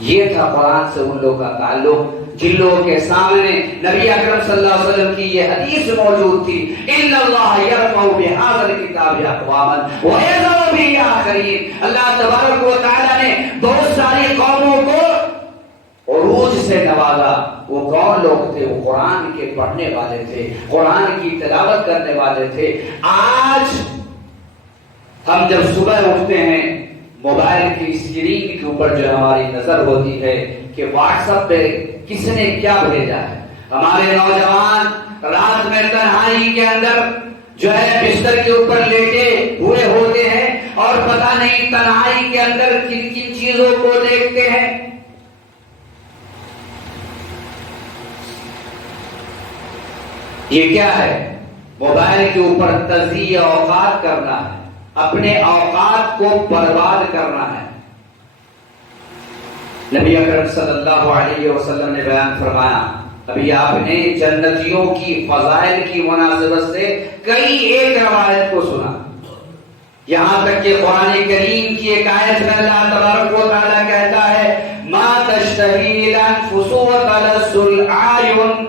یہ تھا قرآن سے ان لوگوں کا تعلق جن لوگوں کے سامنے نبی اکرم صلی اللہ علیہ وسلم کی یہ حدیث موجود تھی، ان اللہ یرفع بہذا الکتاب اقواما ویذر به آخرین۔ اللہ تبارک و تعالی نے بہت ساری قوموں کو عروج سے نوازا۔ وہ کون لوگ تھے؟ وہ قرآن کے پڑھنے والے تھے، قرآن کی تلاوت کرنے والے تھے۔ آج ہم جب صبح اٹھتے ہیں، موبائل کی اسکرین کے اوپر جو ہماری نظر ہوتی ہے کہ واٹس ایپ پہ کس نے کیا بھیجا ہے، ہمارے نوجوان رات میں تنہائی کے اندر جو ہے بستر کے اوپر لیٹے ہوئے ہوتے ہیں اور پتہ نہیں تنہائی کے اندر کن کن چیزوں کو دیکھتے ہیں۔ یہ کیا ہے؟ موبائل کے اوپر تضییع اوقات کرنا ہے، اپنے اوقات کو برباد کرنا ہے۔ نبی اکرم صلی اللہ علیہ وسلم نے بیان فرمایا، ابھی آپ نے جنتیوں کی فضائل کی مناسبت سے کئی ایک روایت کو سنا، یہاں تک کہ قرآن کریم کی ایک آیت میں اللہ تبارک و تعالیٰ کہتا ہے ما تشتہی الانفس وتلذ الاعین۔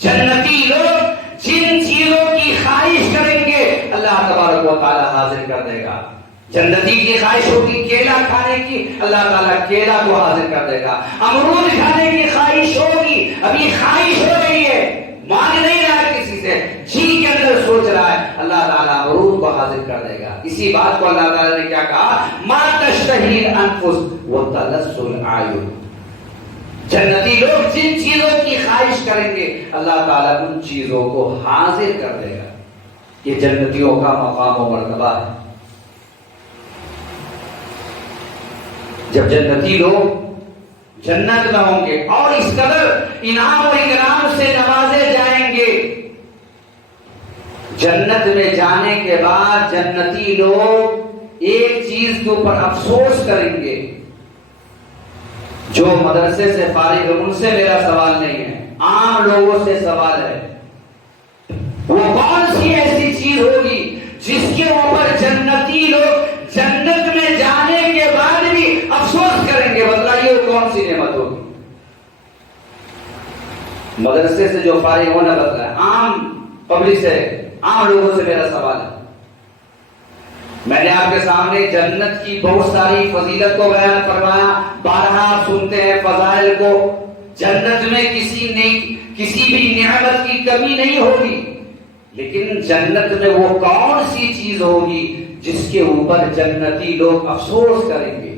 جنتی لوگ جن چیزوں کی خواہش کریں گے اللہ تبارک و تعالیٰ حاضر کر دے گا۔ جنتی کی خواہش ہوگی کیلا کھانے کی، اللہ تعالیٰ کیلا کو حاضر کر دے گا۔ امرود کھانے کی خواہش ہوگی، ابھی خواہش ہو رہی ہے، مانگ نہیں رہا ہے کسی سے، جی کے اندر سوچ رہا ہے، اللہ تعالیٰ امرود کو حاضر کر دے گا۔ اسی بات کو اللہ تعالیٰ نے کیا کہا؟ ما تشتہی الانفس وتلذ الاعین۔ جنتی لوگ جن چیزوں کی خواہش کریں گے اللہ تعالیٰ ان چیزوں کو حاضر کر دے گا۔ یہ جنتیوں کا مقام و مرتبہ ہے۔ جب جنتی لوگ جنت میں ہوں گے اور اس قدر انعام و اکرام سے نوازے جائیں گے، جنت میں جانے کے بعد جنتی لوگ ایک چیز کے اوپر افسوس کریں گے جو مدرسے سے فارغ ان سے میرا سوال نہیں ہے، عام لوگوں سے سوال ہے، وہ کون سی ایسی چیز ہوگی جس کے اوپر جنتی لوگ جنت میں جانے کے بعد بھی افسوس کریں گے؟ بتلائیے وہ کون سی نعمت ہوگی؟ مدرسے سے جو فارغ ہونا بتلا ہے، عام پبلک سے، عام لوگوں سے میرا سوال ہے۔ میں نے آپ کے سامنے جنت کی بہت ساری فضیلت کو بیان فرمایا، بارہا آپ سنتے ہیں فضائل کو۔ جنت میں کسی بھی نعمت کی کمی نہیں ہوگی، لیکن جنت میں وہ کون سی چیز ہوگی جس کے اوپر جنتی لوگ افسوس کریں گے؟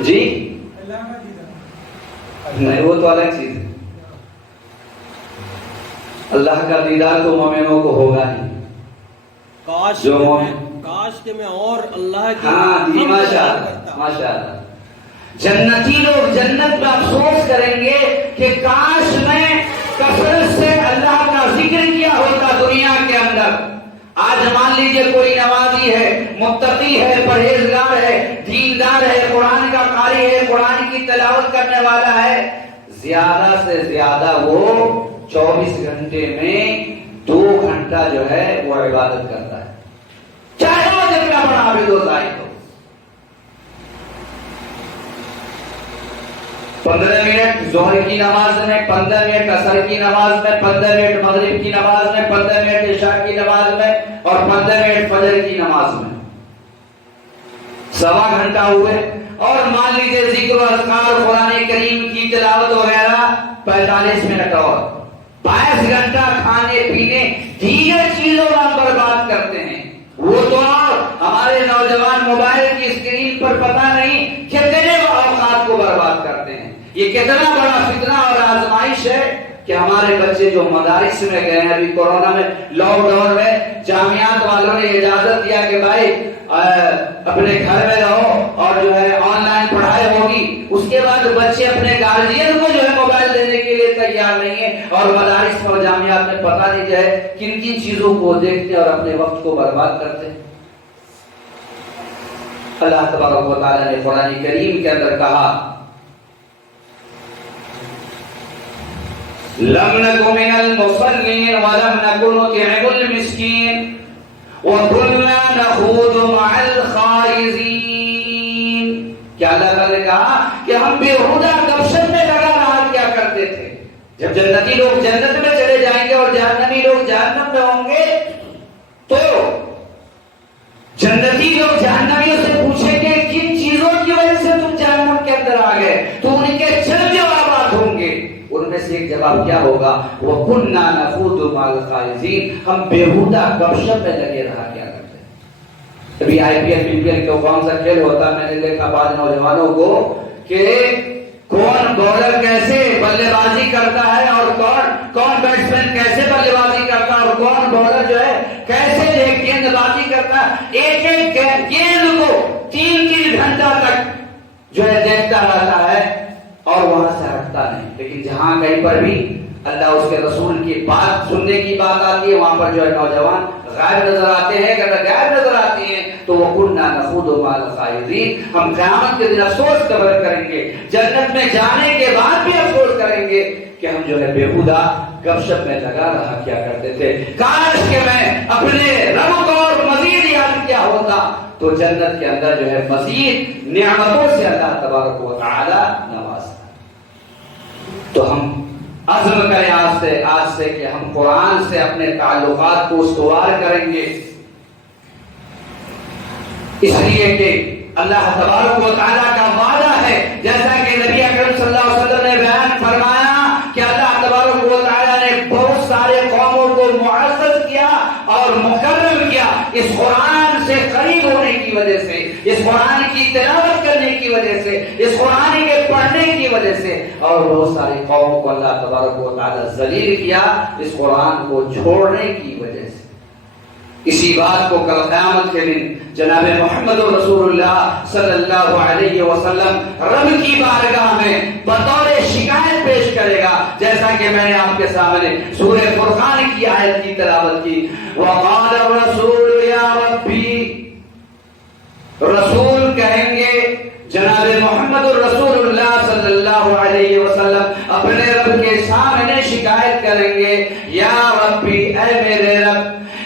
جی نہیں، وہ تو الگ چیز ہے۔ اللہ کا دیدار تو مومنوں کو ہوگا ہی۔ کاش کہ میں اور اللہ کی ماشاء اللہ جنتی لوگ جنت میں افسوس کریں گے کہ کاش میں کثرت سے اللہ کا ذکر کیا ہوتا دنیا کے اندر۔ آج مان لیجئے کوئی نمازی ہے، متقی ہے، پرہیزگار ہے، دیندار ہے، قرآن کا قاری ہے، قرآن کی تلاوت کرنے والا ہے، زیادہ سے زیادہ وہ 24 گھنٹے میں 2 گھنٹہ جو ہے وہ عبادت کرتا ہے، چاہے وہ جتنا بڑا عابد و زاہد ہو۔ 15 منٹ ظہر کی نماز میں، 15 منٹ عصر کی نماز میں، 15 منٹ مغرب کی نماز میں، 15 منٹ عشاء کی نماز میں، اور 15 منٹ فجر کی نماز میں، 1.25 گھنٹہ ہوئے۔ اور مان لیجیے ذکر و اذکار، قرآن کریم کی تلاوت وغیرہ 45 منٹ، اور 22 گھنٹہ کھانے پینے دیگر چیزوں میں برباد کرتے ہیں۔ وہ تو ہمارے نوجوان موبائل کی اسکرین پر پتہ نہیں کتنے اوقات کو برباد کرتے ہیں۔ یہ کتنا بڑا فتنہ اور آزمائش ہے کہ ہمارے بچے جو مدارس میں گئے ہیں، ابھی کورونا میں، لاک ڈاؤن میں جامعات والوں نے اجازت دیا کہ بھائی اپنے گھر میں رہو اور جو ہے آن لائن پڑھائی ہوگی۔ اس کے بعد بچے اپنے گارجین کو جو ہے موبائل دینے کے لیے تیار نہیں ہے، اور مدارس اور جامعات میں پتہ نہیں جو ہے کن کن چیزوں کو دیکھتے اور اپنے وقت کو برباد کرتے۔ اللہ تبارک و تعالیٰ نے قرآن کریم کے اندر کہا، لم نکن من المصلین ولم نکن نطعم المسکین وَكُنَّا نَخُوضُ مَعَ الْخَائِضِينَ۔ کیا اللہ تعالیٰ نے کہا کہ ہم بےہودہ گپ شپ میں لگا رہا کیا کرتے تھے۔ جب جنتی لوگ جنت میں چلے جائیں گے اور جہنمی لوگ جہنم میں ہوں گے، تو جنتی لوگ جہنمیوں سے پوچھیں گے کن چیزوں کی وجہ سے تم جہنم کے اندر آ گئے، تو ان کے چند جوابات ہوں گے۔ ان میں سے ایک جواب کیا ہوگا؟ وَكُنَّا نَخُوضُ مَعَ الْخَائِضِينَ، ہم بےہودہ گپ شپ میں لگے رہا کیا کرتے ہیں۔ ابھی IPL کا کون سا کھیل ہوتا ہے، میں نے دیکھا بعض نوجوانوں کو کہ کون بولر کیسے بلے بازی کرتا ہے، اور کون بیٹسمین کیسے بلے بازی کرتا ہے، اور کون بولر جو ہے کیسے گیند بازی کرتا ہے۔ ایک ایک گیند کو 3 گھنٹہ تک جو ہے دیکھتا رہتا ہے اور وہاں سے ہٹتا نہیں۔ لیکن جہاں کہیں پر بھی اللہ اس کے رسول کی بات سننے کی بات آتی ہے، وہاں پر جو ہے نوجوان غائب نظر آتے ہیں۔ اگر غائب نظر آتے ہیں تو وہ وَكُنَّا نَخُوضُ مَعَ الْخَائِضِينَ، ہم قیامت کے دن افسوس قبر کریں گے، جنت میں جانے کے بعد بھی افسوس کریں گے کہ ہم جو ہے بےہودہ گپ شپ میں لگا رہا کیا کرتے تھے۔ کاش کہ میں اپنے رب کو اور مزید یاد کیا ہوتا تو جنت کے اندر جو ہے مزید نعمتوں سے اللہ تبارک و تعالی نوازتا۔ تو ہم عزم کریں آج سے کہ ہم قرآن سے اپنے تعلقات کو استوار کریں گے، اس لیے کہ اللہ تبارک و تعالیٰ کا وعدہ ہے، جیسا کہ نبی اکرم صلی اللہ علیہ وسلم نے بیان فرمایا کہ اللہ تبارک و تعالیٰ نے بہت سارے قوموں کو معزز کیا اور مکرم کیا اس قرآن سے قریب ہونے کی وجہ سے، اس قرآن کی تلاوت کرنے کی وجہ سے، اس قرآن کے پڑھنے کی وجہ سے، اور بہت ساری قوموں کو اللہ تبارک و تعالیٰ ذلیل کیا اس قرآن کو چھوڑنے کی وجہ سے۔ اسی بات کو کل قیامت کے دن جناب محمد رسول اللہ صلی اللہ علیہ وسلم رب کی بارگاہ میں بطور شکایت پیش کرے گا، جیسا کہ میں نے آپ کے سامنے سورہ فرقان کی آیت کی تلاوت کی۔ وقال الرسول یا ربی، رسول کہیں گے رسول اللہ صلی اللہ علیہ وسلم اپنے رب کے سامنے شکایت کریں گے، یا ربی، اے میرے رب،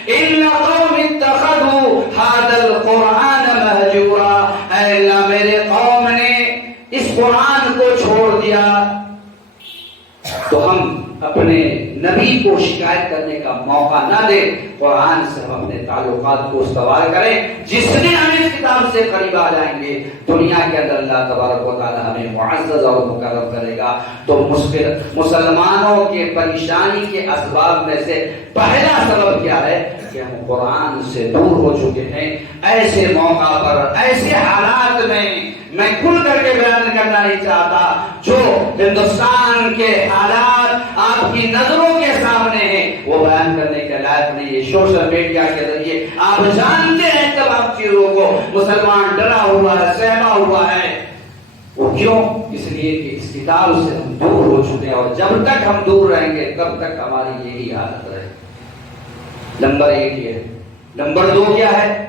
ان قوم اتخذوا هذا القرآن مہجورا، اے اللہ میرے قوم نے اس قرآن کو چھوڑ دیا۔ تو ہم اپنے نبی کو شکایت کرنے کا موقع نہ دیں، قرآن سے ہم اپنے تعلقات کو استوار کریں۔ جس نے ہمیں اس کتاب سے قریب آ جائیں گے، دنیا کے اندر اللہ تبارک و تعالی ہمیں معزز اور مکرم کرے گا۔ تو مسلمانوں کے پریشانی کے اسباب میں سے پہلا سبب کیا ہے کہ ہم قرآن سے دور ہو چکے ہیں۔ ایسے موقع پر، ایسے حالات میں کھل کر کے بیان کرنا نہیں چاہتا، جو ہندوستان کے حالات آپ کی نظروں کے سامنے ہیں وہ بیان کرنے کے لائق نہیں ہے۔ سوشل میڈیا کے ذریعے آپ جانتے ہیں تمام چیزوں کو، مسلمان ڈرا ہوا ہے، سہما ہوا ہے۔ وہ کیوں؟ اس لیے کہ اس کتاب سے ہم دور ہو چکے ہیں، اور جب تک ہم دور رہیں گے کب تک ہماری یہی حالت رہے۔ نمبر 1 یہ ہے۔ نمبر 2 کیا ہے؟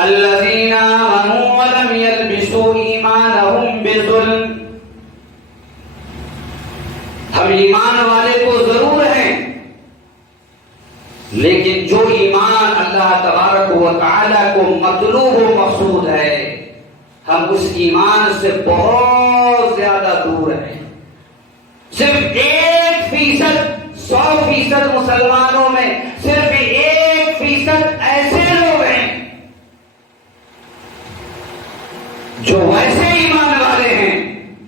الذین آمنوا ولم یلبسوا ایمانہم بظلم۔ ہم ایمان والے تو ضرور ہیں، لیکن جو ایمان اللہ تبارک و تعالی کو مطلوب و مقصود ہے، ہم اس ایمان سے بہت زیادہ دور ہیں۔ صرف 1% 100% مسلمانوں میں صرف 1% ایسے لوگ ہیں جو ویسے ایمان والے ہیں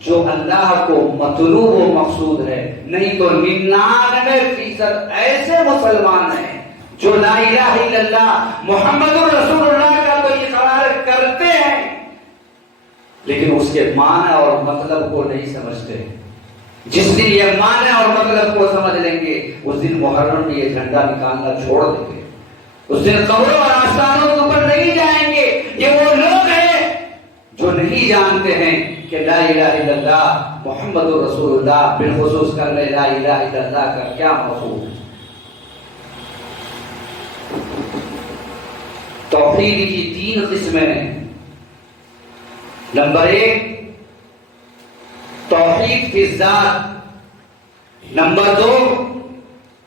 جو اللہ کو مطلوب و مقصود ہے، نہیں تو 99% ایسے مسلمان ہیں جو لا الہ الا اللہ محمد رسول اللہ کا تو اقرار کرتے ہیں، لیکن اس کے معنی اور مطلب کو نہیں سمجھتے۔ جس دن یہ معنی اور مطلب کو سمجھ لیں گے، اس دن محرم میں یہ جھنڈا نکالنا چھوڑ دیں گے، اس دن قبروں اور آستانوں کے اوپر نہیں جائیں گے۔ یہ وہ لوگ ہیں جو نہیں جانتے ہیں کہ لا الہ الا اللہ محمد رسول اللہ، بالخصوص کر لے لا الہ الا اللہ کا کیا مفہوم ہے۔ توحید کی 3 قسمیں ہیں۔ نمبر 1 توحید فی الذات، نمبر 2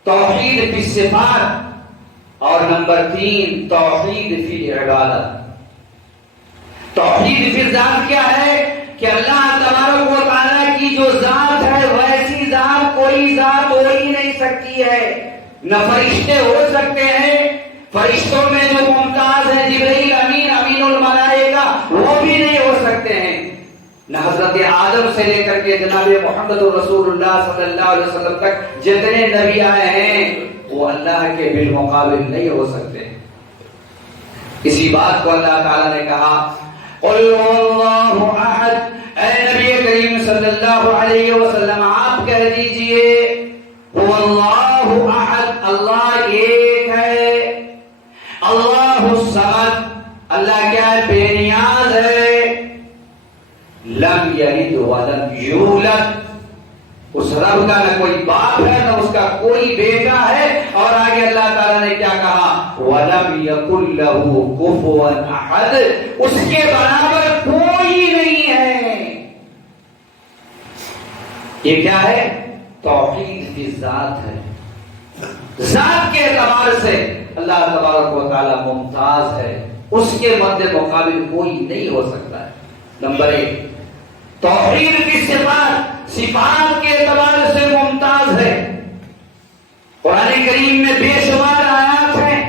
توحید فی الصفات، اور نمبر 3 توحید فی العبادت۔ توحید فی الذات کیا ہے؟ کہ اللہ تبارک و تعالیٰ کی جو ذات ہے ویسی ذات کوئی ذات ہو ہی نہیں سکتی ہے۔ نہ فرشتے ہو سکتے ہیں، فرشتوں میں جو ممتاز ہیں جبرائیل امین، امین الملائکہ، وہ بھی نہیں ہو سکتے ہیں۔ نہ حضرت آدم سے لے کر کے جناب محمد رسول اللہ صلی اللہ علیہ وسلم تک جتنے نبی آئے ہیں وہ اللہ کے بالمقابل نہیں ہو سکتے۔ اسی بات کو اللہ تعالیٰ نے کہا، قل اللہ احد، اے نبی کریم صلی اللہ علیہ وسلم آپ کہہ دیجئے هو اللہ احد، اللہ ایک ہے، اللہ الصمد، اللہ کیا ہے؟ بے نیاز ہے، لم یلد ولم یولد، اس رب کا نہ کوئی باپ ہے نہ اس کا کوئی بیٹا ہے۔ اور آگے اللہ تعالیٰ نے کیا کہا؟ وَلَمْ يَكُنْ لَهُ كُفُوًا أَحَدٌ، اس کے برابر کوئی نہیں ہے۔ یہ کیا ہے؟ توحید کی ذات ہے۔ ذات کے اعتبار سے اللہ تبارک و تعالیٰ ممتاز ہے، اس کے مد مقابل کوئی نہیں ہو سکتا ہے۔ نمبر 1 توحید کی صفات، صفات کے اعتبار سے ممتاز ہے۔ قرآن کریم میں بے شمار آیات ہیں،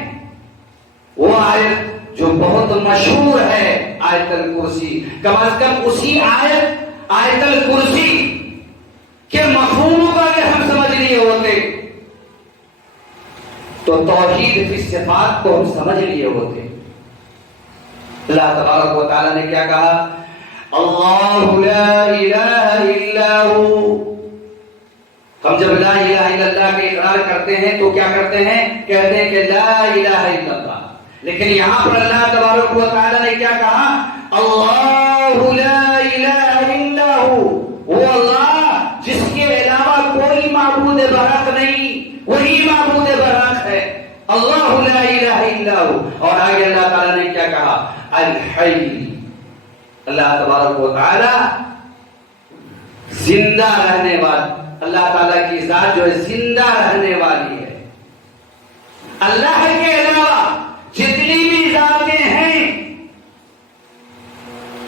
وہ آیت جو بہت مشہور ہے آیت الکرسی، کم از کم اسی آیت الکرسی کے مفہوم کو اگر ہم سمجھ لیے ہوتے تو توحید کی صفات کو ہم سمجھ لیے ہوتے۔ اللہ تبارک و تعالیٰ نے کیا کہا؟ اللہ لا الہ الا ہو۔ ہم جب لا الہ الا اللہ کے اقرار کرتے ہیں تو کیا کرتے ہیں؟ کہتے ہیں کہ لا الہ الا اللہ، لیکن یہاں پر اللہ تبارک و تعالیٰ نے کیا کہا؟ اللہ لا الہ الا ہو، وہ اللہ جس کے علاوہ کوئی معبود برحق نہیں، وہی معبود برحق ہے، اللہ لا الہ الا ہو۔ اور آگے اللہ تعالیٰ نے کیا کہا؟ الحی، اللہ تبارک و تعالی زندہ رہنے والا، اللہ تعالیٰ کی ذات جو ہے زندہ رہنے والی ہے. اللہ کے علاوہ جتنی بھی ذاتیں ہیں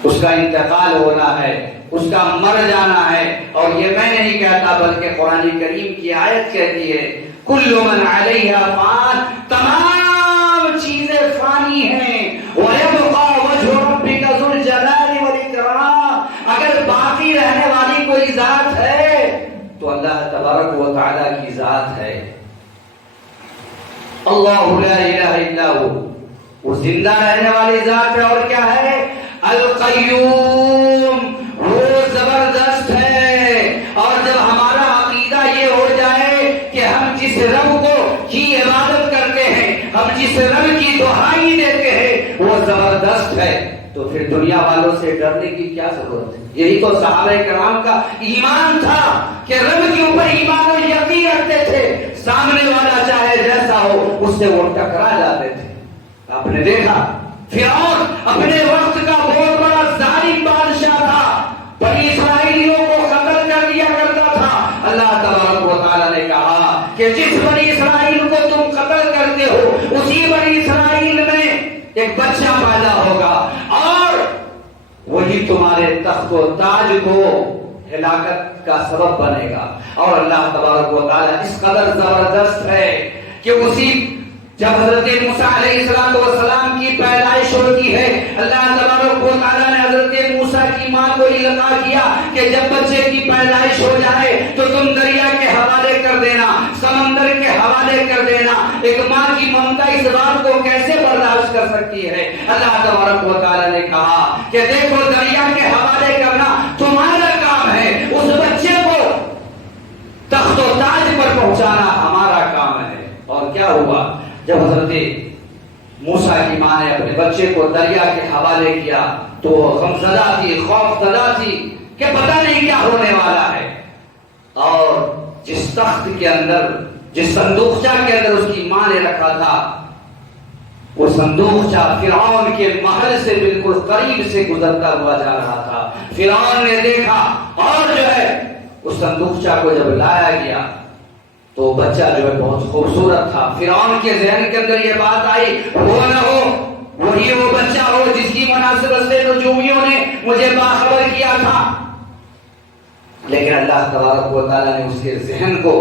اس کا انتقال ہونا ہے، اس کا مر جانا ہے. اور یہ میں نہیں کہتا بلکہ قرآن کریم کی آیت کہتی ہے کل من علیہا فان، تمام چیزیں فانی ہیں. وَيَبْقَى وَجْهُ رَبِّكَ ذُو الْجَلَالِ وَالْإِكْرَامِ، اگر باقی رہنے والی کوئی ذات ہے تو اللہ تبارک و تعالیٰ کی ذات ہے. اللہ لا الہ الا ہو، وہ زندہ رہنے والی ذات ہے. اور کیا ہے؟ القیوم، وہ زبردست ہے. اور جب ہمارا عقیدہ یہ ہو جائے کہ ہم جس رب کو کی عبادت کرتے ہیں، ہم جس رب کی دہائی دیتے ہیں وہ زبردست ہے، تو پھر دنیا والوں سے ڈرنے کی کیا ضرورت ہے؟ یہی تو صحابہ کرام کا ایمان تھا کہ رب کے اوپر ایمان و یقین رکھتے تھے. سامنے والا چاہے جیسا ہو اس سے وہ ٹکرا جاتے تھے. آپ نے دیکھا فرعون اپنے وقت کا بہت بڑا ظالم بادشاہ تھا، بنی اسرائیلیوں کو قتل کر دیا کرتا تھا. اللہ تبارک و تعالیٰ نے کہا کہ جس بنی اسرائیل کو تم قتل کرتے ہو اسی بنی اسرائیل میں ایک بچہ پیدا ہوگا اور وہی تمہارے تخت و تاج کو ہلاکت کا سبب بنے گا. اور اللہ تبارک و تعالیٰ اس قدر زبردست ہے کہ اسی جب حضرت موسیٰ علیہ السلام کی پیدائش ہوتی ہے، اللہ تبارک و تعالیٰ نے حضرت موسیٰ کی ماں کو القاء کیا کہ جب بچے کی پیدائش ہو جائے تو تم دریا کے حوالے کر دینا، سمندر کے حوالے کر دینا. ایک ماں کی ممتا اس بات کو کیسے برداشت کر سکتی ہے؟ اللہ تبارک و تعالیٰ نے کہا کہ دیکھو دریا کے حوالے کرنا تمہارا کام ہے، اس بچے کو تخت و تاج پر پہنچانا ہمارا کام ہے. اور کیا ہوا؟ جب حضرت موسیٰ کی ماں نے اپنے بچے کو دریا کے حوالے کیا تو غمزدہ تھی، خوف زدہ تھی کہ پتہ نہیں کیا ہونے والا ہے. اور جس تخت کے اندر، جس صندوقچہ کے اندر اس کی ماں نے رکھا تھا، وہ صندوقچہ فرعون کے محل سے بالکل قریب سے گزرتا ہوا جا رہا تھا. فرعون نے دیکھا اور جو ہے اس صندوقچہ کو جب لایا گیا تو بچہ جو ہے بہت خوبصورت تھا. فرعون کے ذہن کے اندر یہ بات آئی ہو نہ ہو وہی وہ بچہ ہو جس کی مناسبت سے نجومیوں نے مجھے باخبر کیا تھا. لیکن اللہ تبارک و تعالیٰ نے اس کے ذہن کو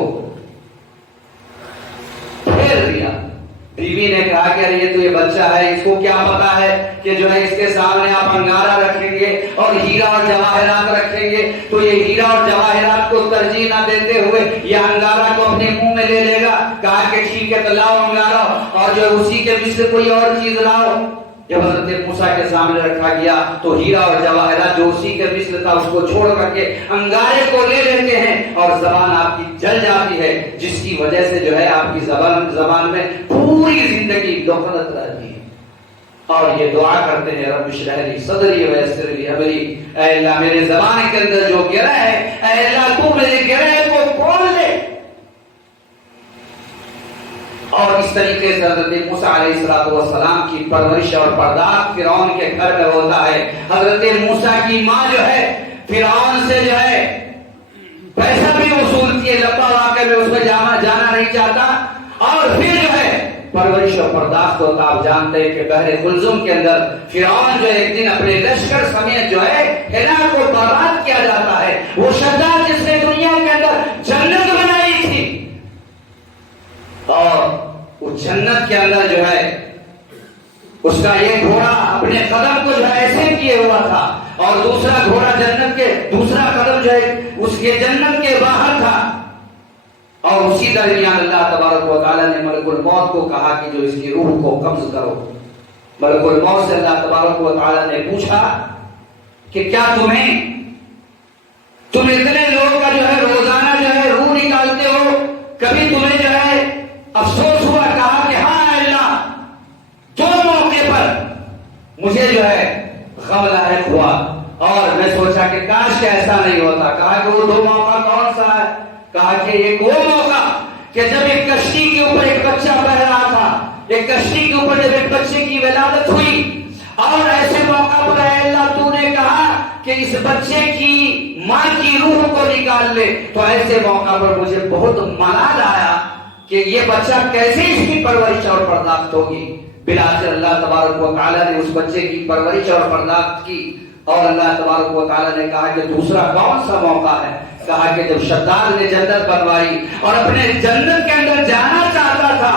پھیر دیا. بیوی نے کہا کہ یہ تو یہ بچہ ہے، اس کو کیا پتا ہے کہ جو ہے اس کے سامنے آپ انگارہ رکھیں گے اور ہیرا اور جواہرات رکھیں گے تو یہ ہیرا اور جواہرات کو ترجیح نہ دیتے ہوئے یہ انگارہ کو اپنے منہ میں لے لے گا. کہا کہ ٹھیک ہے تو لاؤ انگارہ اور جو ہے اسی کے مثل کوئی اور چیز لاؤ. جب حضرت موسیٰ کے سامنے رکھا گیا تو ہیرا اور جواہرات جو اسی کے مثل تھا اس کو چھوڑ کر کے انگارے کو لے لیتے ہیں اور زبان آپ کی جل جاتی ہے، جس کی وجہ سے جو ہے آپ کی زبان میں پوری زندگی دخلت رہتی ہے. اور یہ دعا کرتے ہیں رب اشرح لی صدری ویسر لی امری، اے اللہ میرے زبان کے اندر جو گرہ ہے اے اللہ تو میرے گرہ کو کھول دے. اور اس طریقے سے حضرت موسیٰ علیہ السلام کی پرورش اور پرداخت فرعون کے گھر میں ہوتا ہے. حضرت موسیٰ کی ماں جو ہے فرعون سے جو ہے پیسہ بھی وصولتی ہے، لبا واقع میں اس میں جانا نہیں چاہتا. اور پھر جو ہے پرورش اور پرداخت ہوتا. آپ جانتے ہیں کہ بحر قلزم کے اندر فرعون جو ایک دن اپنے لشکر سمیت جو ہے ہینا کو برباد کیا جاتا ہے. وہ شداد جس نے دنیا کے اندر جنت بنائی تھی اور اس جنت کے اندر جو ہے اس کا ایک گھوڑا اپنے قدم کو جو ہے ایسے کیے ہوا تھا اور دوسرا گھوڑا جنت کے دوسرا قدم جو ہے اس کے جنت کے باہر تھا. اور اسی درمیان اللہ تبارک و تعالیٰ نے ملک الموت کو کہا کہ جو اس کی روح کو قبض کرو. ملک الموت سے اللہ تبارک و تعالیٰ نے پوچھا کہ کیا تم اتنے لوگ کا جو ہے روزانہ جو ہے روح نکالتے ہو، کبھی تمہیں جو ہے افسوس ہوا؟ کہا کہ ہاں اللہ، دو موقع پر مجھے جو ہے غم لاحق ہوا اور میں سوچا کہ کاش کہ ایسا نہیں ہوتا. کہا کہ وہ دو موقع کون سا ہے؟ کہا کہ ایک وہ موقع کہ جب ایک کشتی کے اوپر ایک بچہ بہ رہا تھا، ایک کشتی کے اوپر جب ایک بچے کی ولادت ہوئی اور ایسے موقع پر اے اللہ تو نے کہا کہ اس بچے کی ماں کی روح کو نکال لے، تو ایسے موقع پر مجھے بہت ملال آیا کہ یہ بچہ کیسے اس کی پرورش اور پرداخت ہوگی۔ بلاشبہ اللہ تبارک و تعالیٰ نے اس بچے کی پرورش اور پرداخت کی، اور اللہ تبارک و تعالیٰ نے کہا کہ دوسرا کون سا موقع ہے؟ کہا کہ جب شداد نے جنت بنوائی اور اپنے جنت کے اندر جانا چاہتا تھا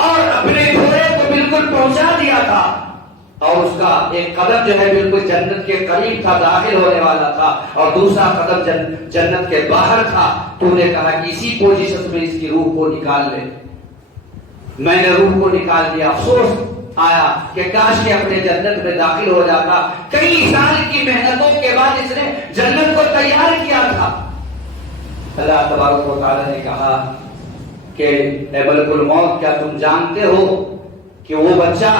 اور اپنے گھوڑے کو بالکل پہنچا دیا تھا، اور اس کا ایک قدم جو ہے بالکل جنت کے قریب تھا، داخل ہونے والا تھا، اور دوسرا قدم جنت کے باہر تھا، تو نے کہا کہ اسی پوزیشن میں اس کی روح کو نکال لے۔ میں نے روح کو نکال دیا۔ افسوس آیا کہ کاش کہ اپنے جنت میں داخل ہو جاتا۔ کئی سال کی محنتوں کے بعد اس نے جنت کو تیار کیا تھا۔ اللہ تبارک و تعالیٰ نے کہا کہ اے ملک الموت، کیا تم جانتے ہو کہ وہ بچہ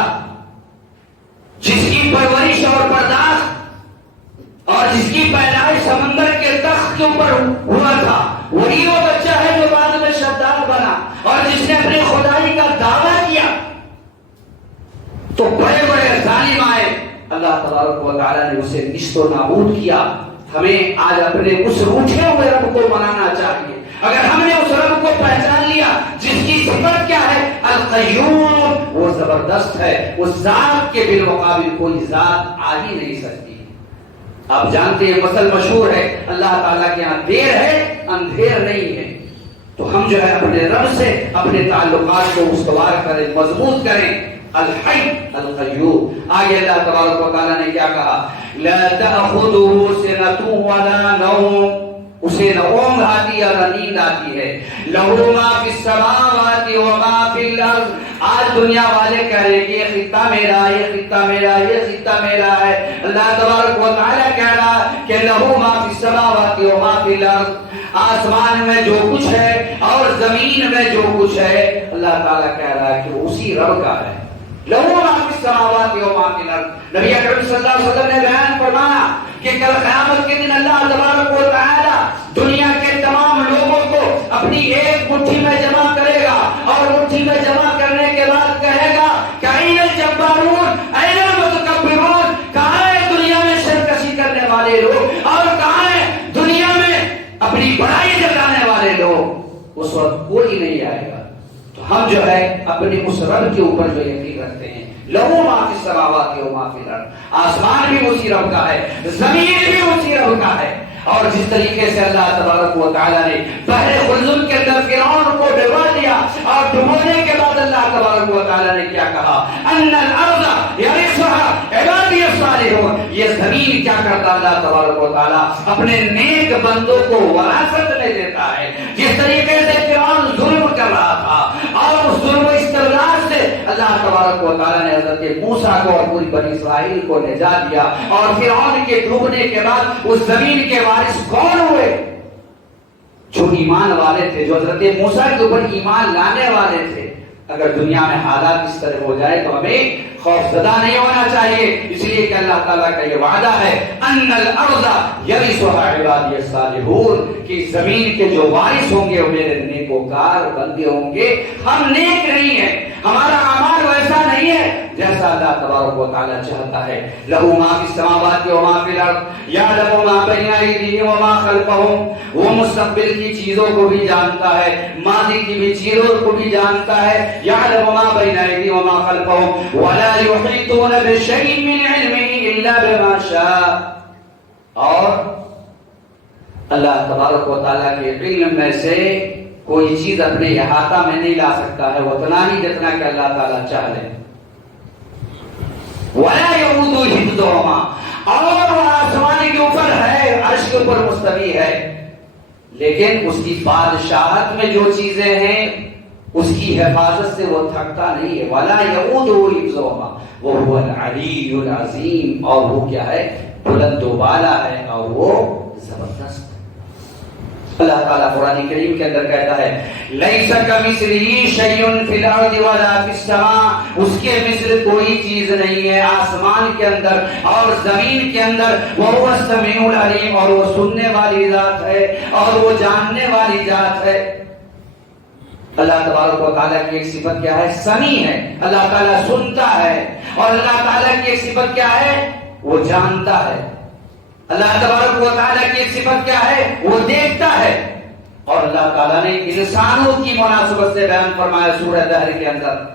جس کی پرورش اور پرداخت اور جس کی پیدائش سمندر کے تخت کے اوپر ہوا تھا، وہی وہ بچہ ہے جو بعد میں شداد بنا اور جس نے اپنی خدائی کا دعویٰ کیا؟ تو بڑے بڑے ظالم آئے، اللہ تبارک و تعالیٰ نے اسے نیست و نابود کیا۔ ہمیں آج اپنے اس روٹھے ہوئے رب کو منانا چاہیے۔ اگر ہم نے اس رب کو پہچان لیا جس کی صفت کیا ہے؟ القیوم، وہ زبردست ہے، اس ذات کے بالمقابل کوئی ذات آ ہی نہیں سکتی۔ آپ جانتے ہیں مثل مشہور ہے، اللہ تعالیٰ کے یہاں دیر ہے اندھیر نہیں ہے۔ تو ہم جو ہے اپنے رب سے اپنے تعلقات کو استوار کریں، مضبوط کریں۔ الحی القیوم۔ آگے اللہ تبارک و تعالیٰ نے کیا کہا؟ لا تأخذه سنة ولا نوم، اسے نہ اونگ آتی ہے نہ نیند آتی ہے۔ لہو ما فی السماوات وما فی الارض۔ آج دنیا والے کہہ رہے کہ یہ خطہ میرا، یہ خطہ میرا، یہ خطہ میرا ہے۔ اللہ تبارک و تعالیٰ کہہ رہا کہ لہو ما فی السماوات وما فی الارض، آسمان میں جو کچھ ہے اور زمین میں جو کچھ ہے، اللہ تعالیٰ کہہ رہا ہے کہ اسی رب کا ہے۔ لہو ما فی السماوات وما فی الارض۔ نبی اکرم صلی اللہ علیہ وسلم نے بیان فرمایا کہ کل قیامت کے دن اللہ تبارک و تعالی دنیا کے تمام لوگوں کو اپنی ایک مٹھی میں جمع کرے گا، اور مٹھی میں جمع کرنے کے بعد کہے گا کہ این الجبارون این المتکبرون، کہاں ہے دنیا میں سرکشی کرنے والے لوگ، اور کہاں ہے دنیا میں اپنی بڑائی جتانے والے لوگ؟ اس وقت کوئی نہیں آئے گا۔ تو ہم جو ہے اپنے اس رب کے اوپر جو یقین رکھتے ہیں، لہو ما فی السماوات وما فی الارض، آسمان بھی اسی رب کا ہے، زمین بھی اسی رب کا ہے۔ اور جس طریقے سے اللہ تبارک و تعالیٰ نے بحر قلزم کے اندر فرعون کو ڈبا دیا، اور ڈبونے کے بعد اللہ تبارک و تعالیٰ نے کیا کہا؟ ان الارض یرثها عبادی الصالحون، یہ زمین کیا کرتا اللہ تبارک و تعالیٰ؟ اپنے نیک بندوں کو وراثت میں دیتا ہے۔ جس طریقے سے فرعون ظلم کر رہا تھا، اور اس ظلم و استبداد سے اللہ تبارک و تعالیٰ نے حضرت موسیٰ کو اور پوری بنی اسرائیل کو نجات دیا، اور فرعون کے ڈوبنے کے بعد اس زمین کے وارث کون ہوئے؟ جو ایمان والے تھے، جو حضرت موسیٰ کے اوپر ایمان لانے والے تھے۔ اگر دنیا میں حالات اس طرح ہو جائے تو ہمیں خوف زدہ نہیں ہونا چاہیے، اس لیے کہ اللہ تعالیٰ کا یہ وعدہ ہے ان الارض یرثها عبادی الصالحون، کہ زمین کے جو وارث ہوں گے وہ میرے نیکوکار بندے ہوں گے۔ ہم نیک نہیں ہیں، ہمارا اعمال ویسا نہیں ہے جیسا اللہ تبارک و تعالیٰ چاہتا ہے۔ لہو ما فی السماوات وما فی الارض یعلم ما بین ایدیہم وما خلفہم، وہ مستقبل کی چیزوں کو بھی جانتا ہے، ماضی کی بھی چیزوں کو بھی جانتا ہے۔ یعلم ما بین ایدیہم وما خلفہم ولا یحیطون بشیء من علمہ الا بما شاء، اور اللہ تبارک و تعالیٰ کے علم میں سے کوئی چیز اپنے احاطہ میں نہیں لا سکتا ہے، اتنا ہی جتنا کہ اللہ تعالیٰ چاہ لے۔ وَلَا يَئُودُ حِفْظُهُمَا، اور وہ آسمان کے اوپر ہے، عرش کے اوپر مستوی ہے، لیکن اس کی بادشاہت میں جو چیزیں ہیں اس کی حفاظت سے وہ تھکتا نہیں ہے۔ وَلَا يَئُودُ حِفْظُهُمَا وَهُوَ الْعَلِيُّ الْعَظِيمُ، اور وہ کیا ہے؟ بلند و بالا ہے اور وہ زبردست۔ اللہ تعالیٰ قرآن کریم کے اندر کہتا ہے لیس کمثلہ شیء فی الارض ولا فی السماء، اس کے مثل کوئی چیز نہیں ہے آسمان کے اندر اور زمین کے اندر۔ وہو السمیع العلیم، اور وہ سننے والی ذات ہے اور وہ جاننے والی ذات ہے۔ اللہ تبارک و تعالیٰ کی ایک صفت کیا ہے؟ سمیع ہے، اللہ تعالیٰ سنتا ہے. اور اللہ تعالیٰ کی ایک صفت کیا ہے؟ وہ جانتا ہے. اللہ تبارک و تعالیٰ کی ایک صفت کیا ہے؟ وہ دیکھتا ہے. اور اللہ تعالیٰ نے انسانوں کی مناسبت سے بیان فرمایا سورہ دہر کے اندر،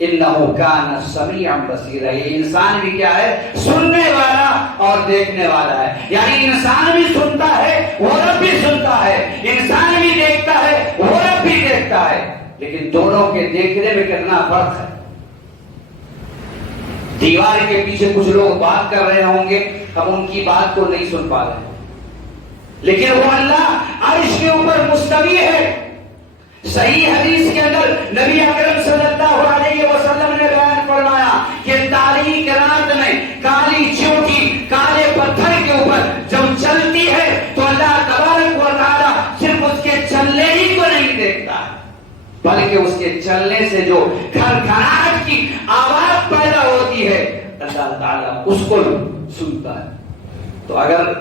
انہ کان سمیعا بصیرا. یہ انسان بھی کیا ہے؟ سننے والا اور دیکھنے والا ہے. یعنی انسان بھی سنتا ہے، وہ رب بھی سنتا ہے. انسان بھی دیکھتا ہے، وہ رب بھی دیکھتا ہے. لیکن دونوں کے دیکھنے میں کتنا فرق ہے. دیوار کے پیچھے کچھ لوگ بات کر رہے ہوں گے، ہم ان کی بات کو نہیں سن پا رہے، لیکن وہ اللہ عرش کے اوپر مستوی ہے. صحیح حدیث کے اندر نبی اکرم صلی اللہ علیہ وسلم نے بیان فرمایا کہ تاریک رات میں کالی چیوٹی کالے پتھر کے اوپر جب چلتی ہے تو اللہ تبارک و تعالی صرف اس کے چلنے ہی کو نہیں دیکھتا، بلکہ اس کے چلنے سے جو کھڑکھڑاہٹ کی آواز پیدا ہوتی ہے اللہ تعالیٰ اس کو سنتا ہے. تو اگر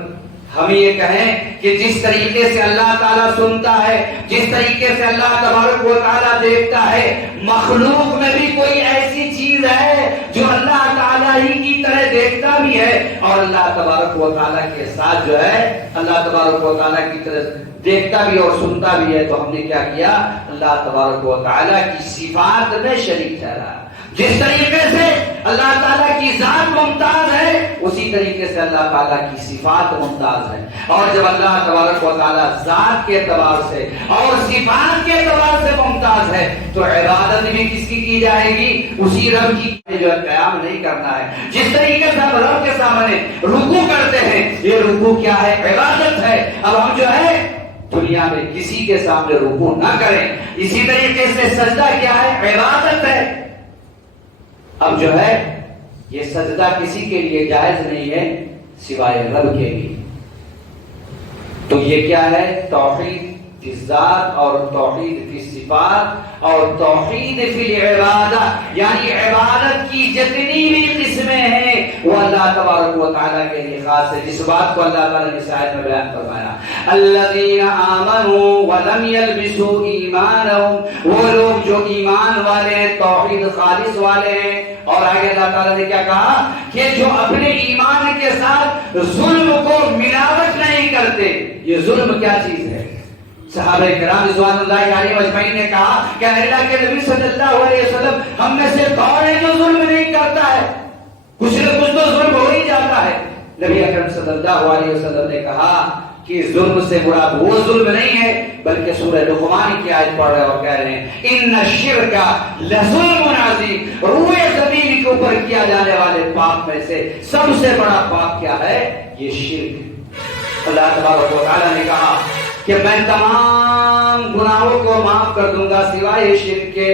ہم یہ کہیں کہ جس طریقے سے اللہ تعالیٰ سنتا ہے، جس طریقے سے اللہ تبارک و تعالیٰ دیکھتا ہے، مخلوق میں بھی کوئی ایسی چیز ہے جو اللہ تعالیٰ ہی کی طرح دیکھتا بھی ہے اور اللہ تبارک و تعالیٰ کے ساتھ جو ہے اللہ تبارک و تعالیٰ کی طرح دیکھتا بھی اور سنتا بھی ہے، تو ہم نے کیا کیا؟ اللہ تبارک و تعالیٰ کی صفات میں شریک ٹھہرا. جس طریقے سے اللہ تعالیٰ کی ذات ممتاز ہے اسی طریقے سے اللہ تعالیٰ کی صفات ممتاز ہے. اور جب اللہ تبارک و تعالیٰ ذات کے اعتبار سے اور صفات کے اعتبار سے ممتاز ہے تو عبادت بھی کس کی جائے گی؟ اسی رب کی. جو قیام نہیں کرنا ہے، جس طریقے سے ہم رب کے سامنے رکوع کرتے ہیں، یہ رکوع کیا ہے؟ عبادت ہے. اب ہم جو ہے دنیا میں کسی کے سامنے رکوع نہ کریں. اسی طریقے سے سجدہ کیا ہے؟ عبادت ہے. اب جو ہے یہ سجدہ کسی کے لیے جائز نہیں ہے سوائے رب کے لیے. تو یہ کیا ہے؟ توحید فی الذات اور توحید فی الصفات اور توحید فی العبادہ. یعنی عبادت کی جتنی بھی قسمیں ہیں وہ اللہ تبارک و تعالیٰ کے لیے خاص ہے. جس بات کو اللہ تعالیٰ نے اس آیت میں بیان فرمایا، الذین آمنوا ولم یلبسوا ایمانہم، وہ لوگ جو ایمان والے ہیں، توحید خالص والے ہیں. اور آگے اللہ تعالیٰ نے کیا کہا کہ جو اپنے ایمان کے ساتھ ظلم کو ملاوٹ نہیں کرتے. یہ ظلم کیا چیز ہے؟ صحابہ کرام رضوان اللہ علیہم اجمعین نے کہا کہ اللہ کے نبی صلی اللہ علیہ وسلم ہم میں سے کون ہے جو ظلم نہیں کرتا ہے؟ کچھ نہ کچھ تو ظلم ہو ہی جاتا ہے. نبی اکرم صلی اللہ علیہ وسلم نے کہا کہ ظلم سے مراد وہ ظلم نہیں ہے بلکہ سورہ لقمان کی آیت پڑھ رہے اور کہہ رہے ہیں ان الشرک لظلم عظیم. روئے زمین کے اوپر کیا جانے والے پاپ میں سے سب سے بڑا پاپ کیا ہے؟ یہ شرک. اللہ تبارک و تعالیٰ نے کہا کہ میں تمام گناہوں کو معاف کر دوں گا سوائے شرک کے.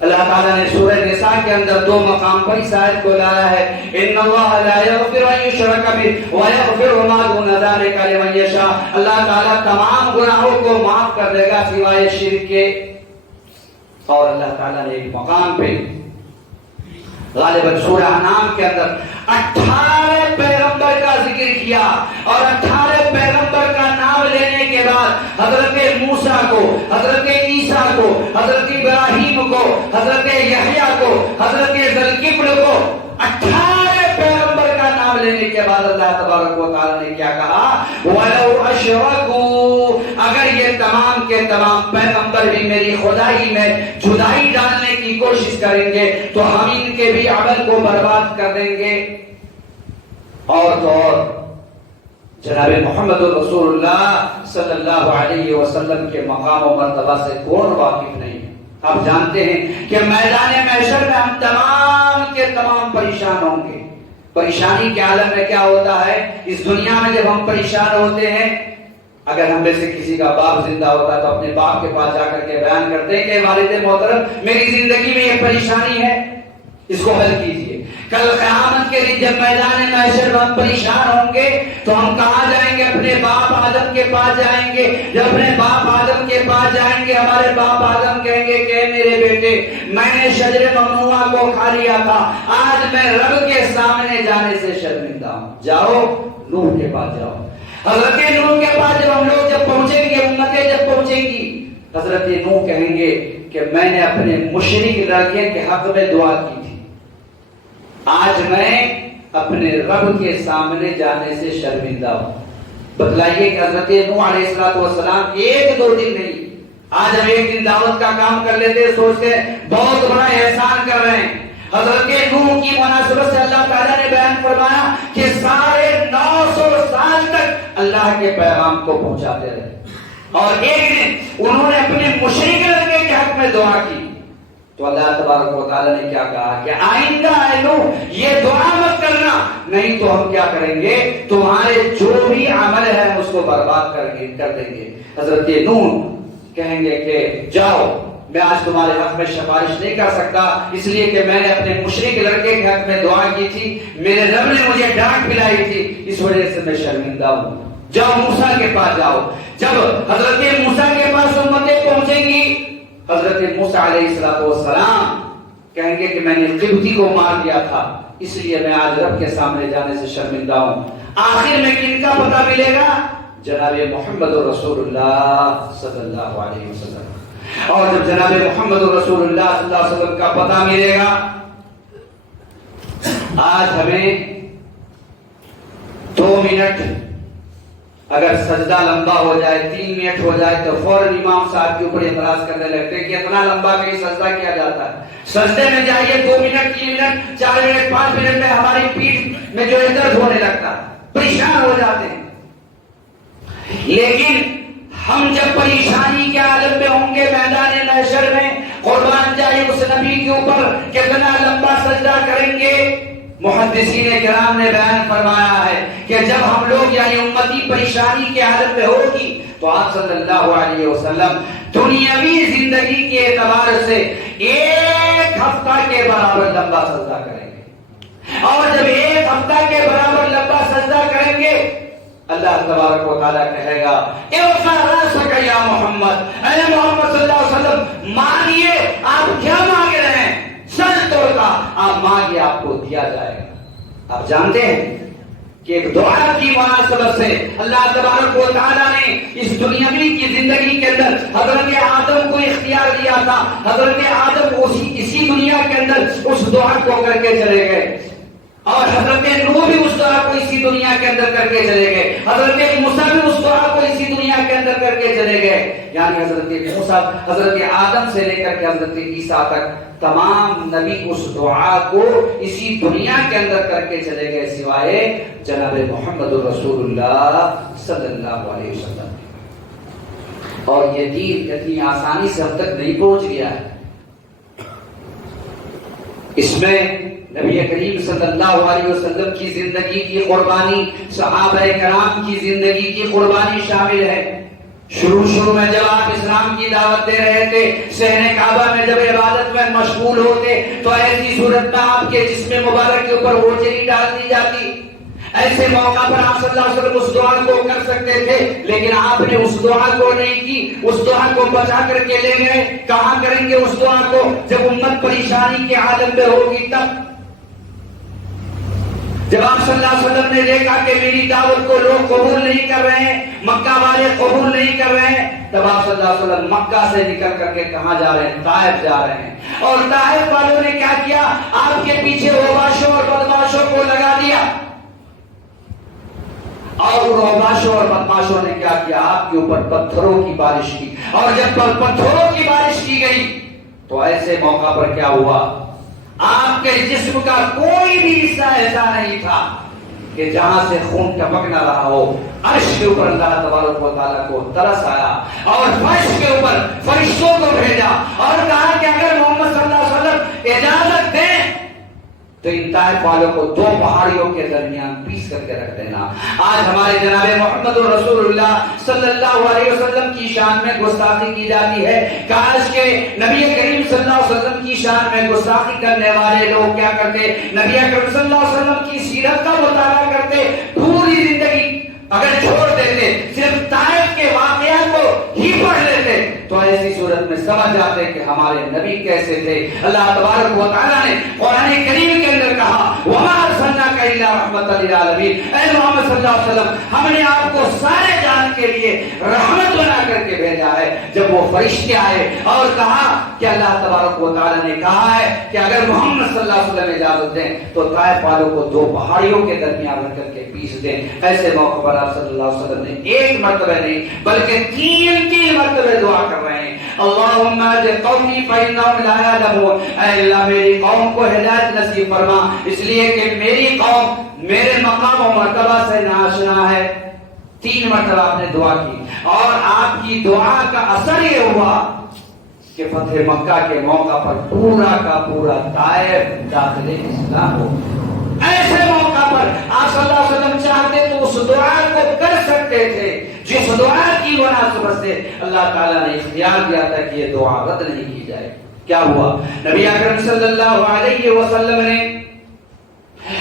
اللہ تعالیٰ نے سورہ نساء کے اندر دو مقام پر اس آیت کو لایا ہے، ان اللہ لا یغفر ان یشرک بہ ویغفر ما دون ذلک لمن یشاء. اللہ تعالیٰ تمام گناہوں کو معاف کر دے گا سوائے شرک کے. اور اللہ تعالیٰ نے ایک مقام پہ غالباً سورہ انعام کے اندر 18 پیغمبر کا ذکر کیا اور 18 پیغمبر کا نام لینے کے بعد حضرت موسیٰ کو، حضرت عیسیٰ کو، حضرت ابراہیم کو، حضرت یحییٰ کو، حضرت ذوالکفل کو 18 پیغمبر کا نام لینے کے بعد اللہ تبارک و تعالیٰ نے کیا کہا؟ وَلَوْ أَشْرَكُوا، اگر یہ تمام کے تمام پیغمبر بھی میری خدائی میں جدائی ڈالنے کی کوشش کریں گے تو ہم ان کے بھی عمل کو برباد کر دیں گے. اور تو اور جناب محمد رسول اللہ صلی اللہ علیہ وسلم کے مقام و مرتبہ سے کون واقف نہیں؟ آپ جانتے ہیں کہ میدان محشر میں ہم تمام کے تمام پریشان ہوں گے. پریشانی کے عالم میں کیا ہوتا ہے؟ اس دنیا میں جب ہم پریشان ہوتے ہیں، اگر ہم میں سے کسی کا باپ زندہ ہوتا ہے تو اپنے باپ کے پاس جا کر کے بیان کرتے ہیں کہ والد محترم میری زندگی میں یہ پریشانی ہے، اس کو حل کیجیے. کل قیامت کے دن جب میدان محشر میں ہم پریشان ہوں گے تو ہم کہاں جائیں گے؟ اپنے باپ آدم کے پاس جائیں گے. جب اپنے باپ آدم کے پاس جائیں گے ہمارے باپ آدم کہیں گے کہ میرے بیٹے میں نے شجر ممنوعہ کو کھا لیا تھا، آج میں رب کے سامنے جانے سے شرمندہ ہوں. جاؤ نوح کے پاس جاؤ. حضرت نوح کے پاس جب ہم لوگ جب پہنچیں گے، امتیں جب پہنچیں گی حضرت نوح کہیں گے کہ میں نے اپنے مشرک لڑکے کے حق میں دعا کی تھی، آج میں اپنے رب کے سامنے جانے سے شرمندہ ہوں۔ بتلائیے کہ حضرت نوح علیہ السلام ایک دو دن نہیں، آج ہم ایک دن دعوت کا کام کر لیتے سوچتے بہت بڑا احسان کر رہے ہیں۔ حضرت نوح کی مناسبت سے اللہ تعالیٰ نے بیان فرمایا کہ 950 سال تک اللہ کے پیغام کو پہنچاتے رہے، اور ایک دن انہوں نے اپنے مشرک لڑکے کے حق میں دعا کی تو اللہ تبارک و تعالیٰ نے کیا کہا کہ آئندہ اے نوح یہ دعا مت کرنا، نہیں تو ہم کیا کریں گے، تمہارے جو بھی عمل ہے اس کو برباد کر دیں گے۔ حضرت نوح کہیں گے کہ جاؤ، میں آج تمہارے حق میں سفارش نہیں کر سکتا، اس لیے کہ میں نے اپنے مشرک لڑکے کے حق میں دعا کی تھی، میرے رب نے مجھے ڈانٹ پلائی تھی، اس وجہ سے میں شرمندہ ہوں۔ جاؤ موسیٰ کے پاس جاؤ۔ جب حضرت موسیٰ کے پاس امتیں پہنچیں گی، حضرت موسیٰ علیہ السلام کہیں گے کہ میں نے قبطی کو مار دیا تھا، اس لیے میں آج رب کے سامنے جانے سے شرمندہ ہوں۔ آخر میں کن کا پتہ ملے گا؟ جناب محمد رسول اللہ صلی اللہ علیہ وسلم۔ اور جب جناب محمد رسول اللہ صلی اللہ علیہ وسلم کا پتہ ملے گا، آج ہمیں 2 منٹ اگر سجدہ لمبا ہو جائے، 3 منٹ ہو جائے تو فوراً امام صاحب کے اوپر اعتراض کرنے لگتے ہیں کہ اتنا لمبا کہیں سجدہ کیا جاتا ہے۔ سجدے میں جائیے 2 منٹ 3 منٹ 4 منٹ 5 منٹ میں ہماری پیٹھ میں جو ہے درد ہونے لگتا ہے، پریشان ہو جاتے ہیں۔ لیکن ہم جب پریشانی کے عالم میں ہوں گے، میدان محشر میں، قربان جائے اس نبی کے اوپر کتنا لمبا سجدہ کریں گے۔ محدثین کرام نے بیان فرمایا ہے کہ جب ہم لوگ یعنی امتی پریشانی کے حالت میں ہوگی تو آپ صلی اللہ علیہ وسلم دنیاوی زندگی کے اعتبار سے 1 ہفتہ کے برابر لمبا سجدہ کریں گے، اور جب 1 ہفتہ کے برابر لمبا سجدہ کریں گے، اللہ تبارک و تعالیٰ کہے گا ارفع رأسک یا محمد، اے محمد صلی اللہ علیہ وسلم مانگیے، آپ کیا مانگ رہے ہیں؟ سر توڑتا آپ مانگے، آپ کو دیا جائے گا۔ آپ جانتے ہیں کہ ایک دعا کی مناسبت سے اللہ تبارک و تعالیٰ نے اس دنیاوی کی زندگی کے اندر حضرت آدم کو اختیار دیا تھا۔ حضرت آدم اسی دنیا کے اندر اس دعا کو کر کے چلے گئے، اور حضرت نوح بھی اس دعا کو اسی دنیا کے اندر کر کے چلے گئے، حضرت موسیٰ بھی اس دعا کو اسی دنیا کے اندر کر کے چلے گئے۔ یعنی حضرت موسیٰ، حضرت آدم سے لے کر کے حضرت عیسیٰ تک تمام نبی اس دعا کو اسی دنیا کے اندر کر کے چلے گئے، سوائے جناب محمد رسول اللہ صلی اللہ علیہ وسلم۔ اور یہ دین اتنی آسانی سے ہم تک نہیں پہنچ گیا ہے، اس میں نبی کریم صلی اللہ علیہ وسلم کی زندگی کی قربانی، صحابہ کرام کی زندگی کی قربانی شامل ہے۔ شروع میں جب آپ اسلام کی دعوت دے رہے تھے، صحن کعبہ میں جب عبادت میں مشغول ہوتے تو ایسی صورت میں آپ کے جسم مبارک کے اوپر ہوجری ڈال دی جاتی۔ ایسے موقع پر آپ صلی اللہ علیہ وسلم اس دعا کو کر سکتے تھے، لیکن آپ نے اس دعا کو نہیں کی، اس دعا کو بچا کر کے لے گئے۔ کہاں کریں گے اس دعا کو؟ جب امت پریشانی کے عالم میں ہوگی تب۔ جب آپ صلی اللہ علیہ وسلم نے دیکھا کہ میری دعوت کو لوگ قبول نہیں کر رہے ہیں، مکہ والے قبول نہیں کر رہے ہیں، تب آپ صلی اللہ علیہ وسلم مکہ سے نکل کر کے کہاں جا رہے ہیں؟ طائف جا رہے ہیں۔ اور طائف والوں نے کیا کیا؟ آپ کے پیچھے اوباشوں اور بدماشوں کو لگا دیا، اور ان اوباشوں اور بدماشوں نے کیا کیا؟ آپ کے اوپر پتھروں کی بارش کی، اور جب پتھروں کی بارش کی گئی تو ایسے موقع پر کیا ہوا؟ آپ کے جسم کا کوئی بھی حصہ ایسا نہیں تھا کہ جہاں سے خون ٹپک نہ رہا ہو۔ عرش کے اوپر اللہ تبارک و تعالیٰ کو ترس آیا، اور فرش کے اوپر فرشتوں کو بھیجا اور کہا کہ اگر محمد صلی اللہ علیہ وسلم اجازت دیں تو ان طائف والوں کو 2 پہاڑیوں کے درمیان پیس کر کے رکھ دینا۔ آج ہمارے جناب محمد رسول اللہ صلی اللہ علیہ وسلم کی شان میں گستاخی کی جاتی ہے۔ کاش کے نبی کریم صلی اللہ علیہ وسلم کی شان میں گستاخی کرنے والے لوگ کیا کرتے؟ نبی کریم صلی اللہ علیہ وسلم کی سیرت کا مطالعہ کرتے، پوری زندگی اگر چھوڑ دیتے، صرف طائف کے واقعات کو ہی پڑھ لیتے تو ایسی صورت میں سمجھ جاتے کہ ہمارے نبی کیسے تھے۔ اللہ تبارک و تعالیٰ نے قرآن کریم کے اندر کہا وَمَا أَرْسَلْنَاكَ إِلَّا رحمت للعالمین، اے محمد صلی اللہ علیہ وسلم ہم نے آپ کو سارے جان کے لیے رحمت بنا کر کے بھیجا ہے۔ جب وہ فرشتے آئے اور کہا کہ اللہ تبارک و تعالی نے کہا ہے کہ اگر محمد صلی اللہ علیہ وسلم اجازت دیں تو طائف والوں کو دو پہاڑیوں کے درمیان رکھ کر کے پیس دیں، ایسے موقع پر آپ صلی اللہ علیہ وسلم نے ایک مرتبہ نہیں بلکہ تین مرتبہ دعا کر رہے ہیں، اللہم اہد قومی فإنہم لا یعلمون، اے اللہ میری قوم کو ہدایت نصیب فرما اس لیے کہ میری قوم میرے مقام و مرتبہ سے ناشنا ہے۔ 3 مرتبہ آپ نے دعا کی اور آپ کی دعا کا اثر یہ ہوا کہ فتح مکہ کے موقع پر پورا کا پورا طائف داخل اسلام ہو۔ ایسے موقع پر آپ صلی اللہ علیہ وسلم چاہتے تو اس دعا کو کر سکتے تھے جس دعا کی مناسبت سے اللہ تعالیٰ نے اختیار دیا تھا کہ یہ دعا رد نہیں کی جائے۔ کیا ہوا؟ نبی اکرم صلی اللہ علیہ وسلم نے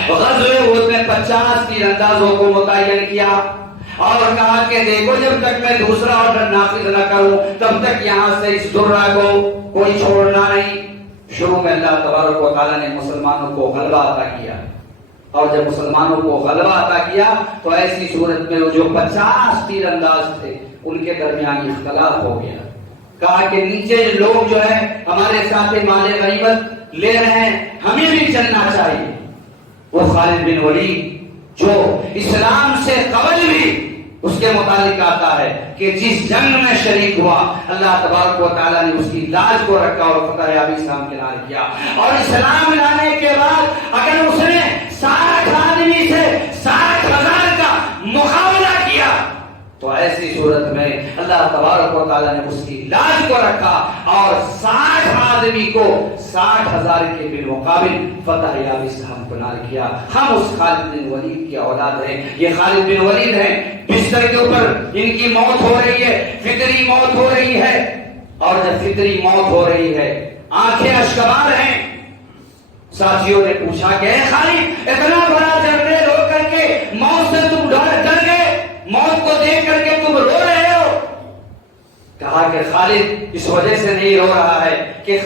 غزوہ احد میں 50 تیر اندازوں کو متعین کیا اور کہا کہ دیکھو جب تک میں دوسرا آرڈر نافذ نہ کروں تب تک یہاں سے اس درہ کو کوئی چھوڑنا نہیں۔ شروع میں اللہ تبارک و تعالیٰ نے مسلمانوں کو غلبہ عطا کیا اور جب مسلمانوں کو غلبہ عطا کیا تو ایسی صورت میں وہ جو 50 تیر انداز تھے ان کے درمیان اختلاف ہو گیا۔ کہا کہ نیچے لوگ جو ہے ہمارے ساتھ مال غنیمت لے رہے ہیں، ہمیں بھی چلنا چاہیے۔ وہ خالد بن ولید جو اسلام سے قبل بھی اس کے متعلق آتا ہے کہ جس جنگ میں شریک ہوا اللہ تبارک و تعالیٰ نے اس کی لاج کو رکھا اور فتح یابی اسلام کے نام کیا، اور اسلام لانے کے بعد اگر اس نے 60 آدمی سے 60,000 کا مقابلہ کیا تو ایسی صورت میں اللہ تبارک و تعالیٰ نے اس کی لاج کو رکھا اور 60 آدمی کو 60,000 کے بالمقابل فتح یابی اسلام کو نال کیا۔ ہم اس خالد بن ولید کی اولاد ہیں، یہ خالد بن ولید ہیں، بستر کے اوپر ان کی موت ہو رہی ہے، فطری موت ہو رہی ہے، اور جب فطری موت ہو رہی ہے آنکھیں اشکبار ہیں۔ ساتھیوں نے پوچھا کہ اے خالد اتنا بڑا جنرل ہو کر کے موت سے تم ڈر گئے، موت کو دیکھ کر کے تم رو رہے ہو؟ کہا کہ خالد اس وجہ سے نہیں رو رہا ہے کہ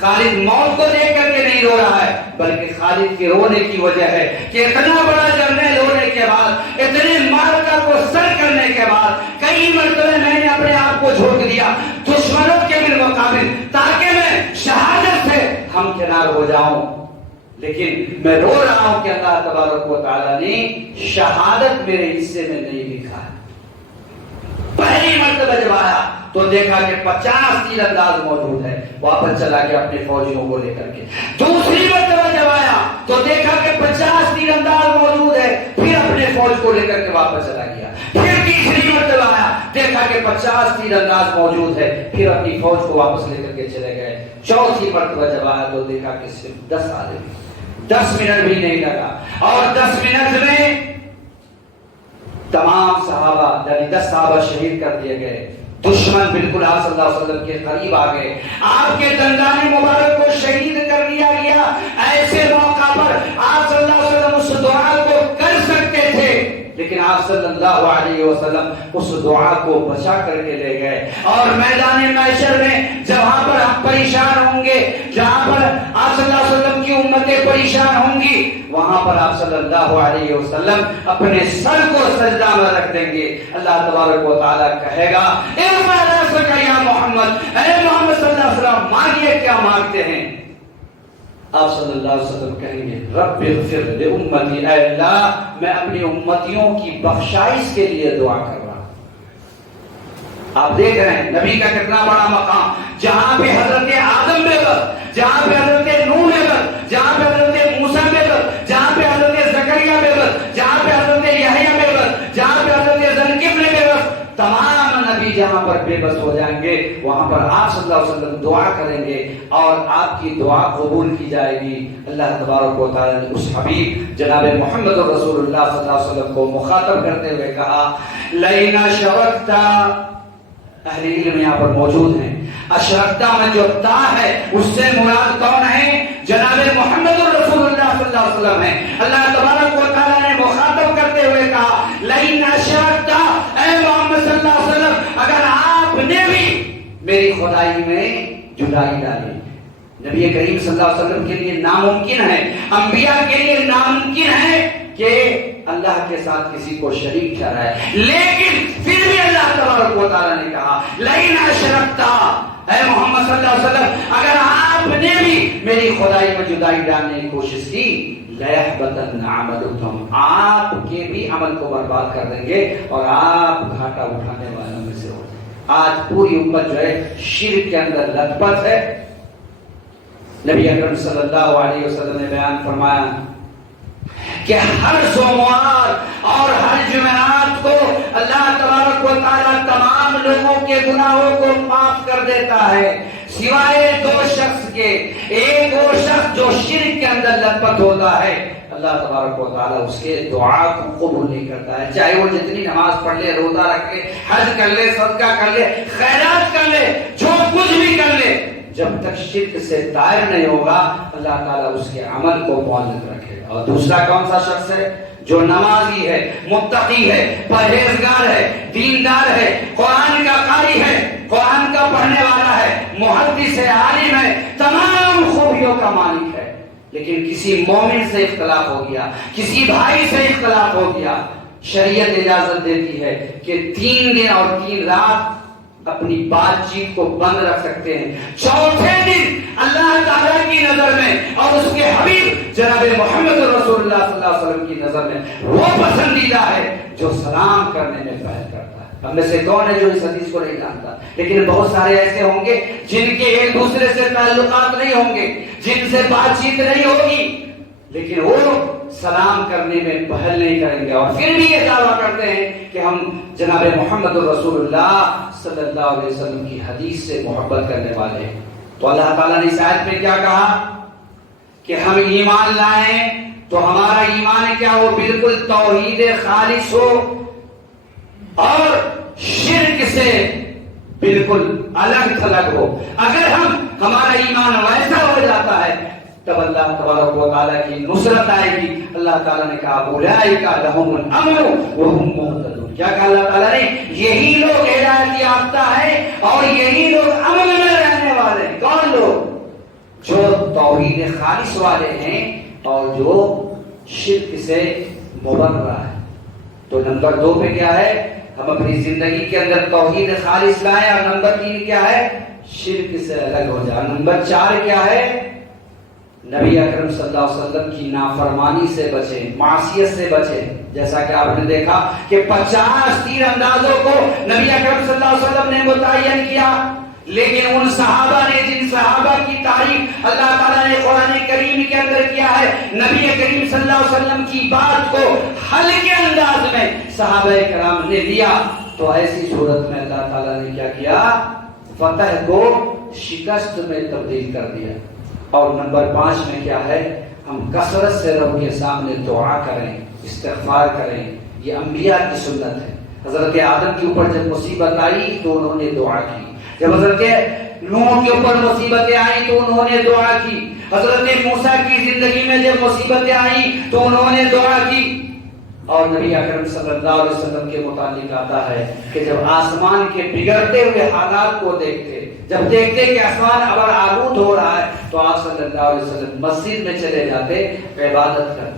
خالد موت کو دیکھ کر کے نہیں رو رہا ہے، بلکہ خالد کے رونے کی وجہ ہے کہ اتنا بڑا جنرل ہونے کے بعد، اتنے مارکا کو سر کرنے کے بعد کئی مرتبہ میں نے اپنے آپ کو جھونک دیا دشمنوں کے بالمقابل تاکہ میں شہادت سے ہمکنار ہو جاؤں، لیکن میں رو رہا ہوں کہ اللہ تبارک و تعالیٰ نے شہادت میرے حصے میں نہیں لکھا ہے۔ پہلی مرتبہ جب آیا تو دیکھا کہ 50 تیر انداز موجود ہے، واپس چلا گیا اپنے فوجیوں کو لے کر کے۔ دوسری مرتبہ جب آیا تو دیکھا کہ 50 تیر انداز موجود ہے، پھر اپنے فوج کو لے کر کے واپس چلا گیا۔ پھر تیسری مرتبہ آیا، دیکھا کہ 50 تیر انداز موجود ہے، پھر اپنی فوج کو واپس لے کر کے چلے گئے۔ چوتھی مرتبہ جب آیا تو دیکھا کہ صرف 10 آدمی، 10 منٹ بھی نہیں لگا، اور 10 منٹ میں تمام صحابہ یعنی 10 صحابہ شہید کر دیے گئے۔ دشمن بالکل آپ صلی اللہ علیہ وسلم کے قریب آ گئے، آپ کے دندان مبارک کو شہید کر دیا گیا۔ ایسے موقع پر آپ صلی اللہ علیہ وسلم اس دعا کو کر سکتے تھے، لیکن آپ صلی اللہ علیہ وسلم اس دعا کو بچا کر کے لے گئے، اور میدان محشر میں جہاں پر ہم پریشان ہوں گے، جہاں پر آپ صلی اللہ علیہ وسلم کی امتیں پریشان ہوں گی، وہاں پر آپ صلی اللہ علیہ وسلم اپنے سر کو سجدہ میں رکھ دیں گے۔ اللہ تبارک و تعالیٰ کہے گا ارفع رأسک یا محمد، اے محمد صلی اللہ علیہ وسلم مانگیے کیا مانگتے ہیں؟ آپ صلی اللہ علیہ وسلم کہیں گے رب اغفر لامتی، اے اللہ میں اپنی امتیوں کی بخشائش کے لیے دعا کر رہا ہوں۔ آپ دیکھ رہے ہیں نبی کا کتنا بڑا مقام، جہاں پہ حضرت آدم بے بس، جہاں پہ حضرت نوح بے بس، جہاں پہ حضرت موسیٰ بے بس، جہاں پہ حضرت زکریا بے بس، جہاں پہ حضرت یحییٰ بے بس، جہاں پہ حضرت ذوالکفل بے بس، تمام نبی جہاں پر بے بس ہو جائیں گے وہاں پر آپ صلی اللہ علیہ وسلم دعا کریں گے اور آپ کی دعا قبول کی جائے گی۔ اللہ تبارک و تعالیٰ نے اس حبیب جناب محمد رسول اللہ صلی اللہ علیہ وسلم کو مخاطب کرتے ہوئے کہا لئن اشرکت، اہل علم یہاں پر موجود ہیں، اشرکتا میں جو تا ہے اس سے مراد کون ہے؟ جناب محمد رسول اللہ صلی اللہ علیہ وسلم ہے۔ اللہ تبارک و تعالیٰ نے مخاطب کرتے ہوئے کہا لئن اشرکتا، اے محمد صلی اللہ علیہ وسلم اگر آپ نے بھی میری خدائی میں جدائی ڈالی، نبی کریم صلی اللہ علیہ وسلم کے لیے ناممکن ہے، انبیاء کے لیے ناممکن ہے کہ اللہ کے ساتھ کسی کو شریک ٹھہرائے، لیکن پھر بھی اللہ تبارک و تعالیٰ نے کہا لئن اشرکتا، اے محمد صلی اللہ علیہ وسلم اگر آپ نے بھی میری خدائی میں جدائی ڈالنے کی کوشش کی لَيَحْبَطَنَّ عَمَلُكُمْ، آپ کے بھی عمل کو برباد کر دیں گے اور آپ گھاٹا اٹھانے والوں میں سے ہو جائیں۔ آج پوری امت جو ہے شرک کے اندر لت پت ہے۔ نبی اکرم صلی اللہ علیہ وسلم نے بیان فرمایا کہ ہر سوموار اور ہر جمعرات کو اللہ تبارک و تعالیٰ تمام لوگوں کے گناہوں کو معاف کر دیتا ہے سوائے دو شخص کے۔ ایک وہ شخص جو شرک کے اندر لت پت ہوتا ہے، اللہ تبارک و تعالیٰ اس کے دعا کو قبول نہیں کرتا ہے، چاہے وہ جتنی نماز پڑھ لے، روزہ رکھ لے، حج کر لے، صدقہ کر لے، خیرات کر لے، جو کچھ بھی کر لے، جب تک شرک سے طاہر نہیں ہوگا اللہ تعالیٰ اس کے عمل کو معلق رکھے گا۔ اور دوسرا کون سا شخص ہے؟ جو نمازی ہے، متقی ہے، پرہیزگار ہے، دیندار ہے، قرآن کا قاری ہے، قرآن کا پڑھنے والا ہے، محدث ہے، عالم ہے، تمام خوبیوں کا مالک ہے، لیکن کسی مومن سے اختلاف ہو گیا، کسی بھائی سے اختلاف ہو گیا، شریعت اجازت دیتی ہے کہ 3 دن اور 3 رات اپنی بات چیت کو بند رکھ سکتے ہیں، چوتھے دن اللہ تعالیٰ کی نظر میں اور اس کے حبیب جناب محمد رسول اللہ صلی اللہ علیہ وسلم کی نظر میں وہ پسندیدہ ہے جو سلام کرنے میں پہل کرتا ہے۔ ہم میں سے کون ہے جو اس حدیث کو نہیں جانتا؟ لیکن بہت سارے ایسے ہوں گے جن کے ایک دوسرے سے تعلقات نہیں ہوں گے، جن سے بات چیت نہیں ہوگی، لیکن وہ سلام کرنے میں پہل نہیں کریں گے اور پھر بھی یہ دعویٰ کرتے ہیں کہ ہم جناب محمد رسول اللہ صلی اللہ علیہ وسلم کی حدیث سے محبت کرنے والے ہیں۔ تو اللہ تعالیٰ نے اس آیت میں کیا کہا کہ ہم ایمان لائیں تو ہمارا ایمان کیا ہو؟ بالکل توحید خالص ہو اور شرک سے بالکل الگ تھلگ ہو۔ اگر ہمارا ایمان ویسا ہو جاتا ہے تب اللہ تبارک و تعالیٰ کی نصرت آئے گی۔ اللہ تعالیٰ نے کہا اولئک لہم الامن وہم مہتدون، کیا کہا اللہ تعالیٰ نے؟ یہی لوگ ہدایت یافتہ ہیں اور یہی لوگ امن میں رہنے والے ہیں۔ کون لوگ؟ جو توحید خالص والے ہیں اور جو شرک سے مبرہ ہے۔ تو نمبر 2 پہ کیا ہے؟ ہم اپنی زندگی کے اندر توحید خالص لائیں، اور نمبر 3 کیا ہے؟ شرک سے الگ ہو جائے۔ نمبر 4 کیا ہے؟ نبی اکرم صلی اللہ علیہ وسلم کی نافرمانی سے بچیں، معصیت سے بچیں۔ جیسا کہ آپ نے دیکھا کہ 50 تیر اندازوں کو نبی اکرم صلی اللہ علیہ وسلم نے متعین کیا، لیکن ان صحابہ نے، جن صحابہ کی تعریف اللہ تعالیٰ نے قرآن کریم کے اندر کیا ہے، نبی کریم صلی اللہ علیہ وسلم کی بات کو ہلکے انداز میں صحابہ کرام نے لیا، تو ایسی صورت میں اللہ تعالیٰ نے کیا کیا؟ فتح کو شکست میں تبدیل کر دیا۔ اور نمبر 5 میں کیا ہے؟ ہم کثرت سے رب کے سامنے دعا کریں، استغفار کریں۔ یہ انبیاء کی سنت ہے۔ حضرت آدم کے اوپر جب مصیبت آئی تو انہوں نے دعا کی، جب حضرت نوح کے اوپر مصیبتیں آئیں تو انہوں نے دعا کی، حضرت موسیٰ کی زندگی میں جب مصیبتیں آئیں تو انہوں نے دعا کی۔ اور نبی اکرم صلی اللہ علیہ وسلم کے متعلق آتا ہے کہ جب آسمان کے بگڑتے ہوئے حالات کو دیکھتے، جب دیکھتے کہ آسمان ابر آلود ہو رہا ہے، تو آپ صلی اللہ علیہ وسلم مسجد میں چلے جاتے عبادت کر۔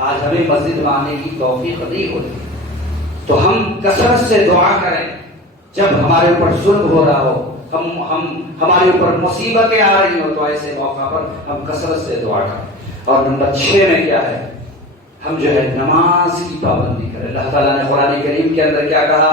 آج ہمیں مسجد میں آنے کی توفیق نہیں ہوتی، تو ہم کثرت سے دعا کریں۔ جب ہمارے اوپر ظلم ہو رہا ہو، ہمارے اوپر مصیبتیں آ رہی ہو، تو ایسے موقع پر ہم کثرت سے دعا کریں۔ اور نمبر 6 میں کیا ہے؟ ہم جو ہے نماز کی پابندی کریں۔ اللہ تعالیٰ نے قرآن کریم کے اندر کیا کہا؟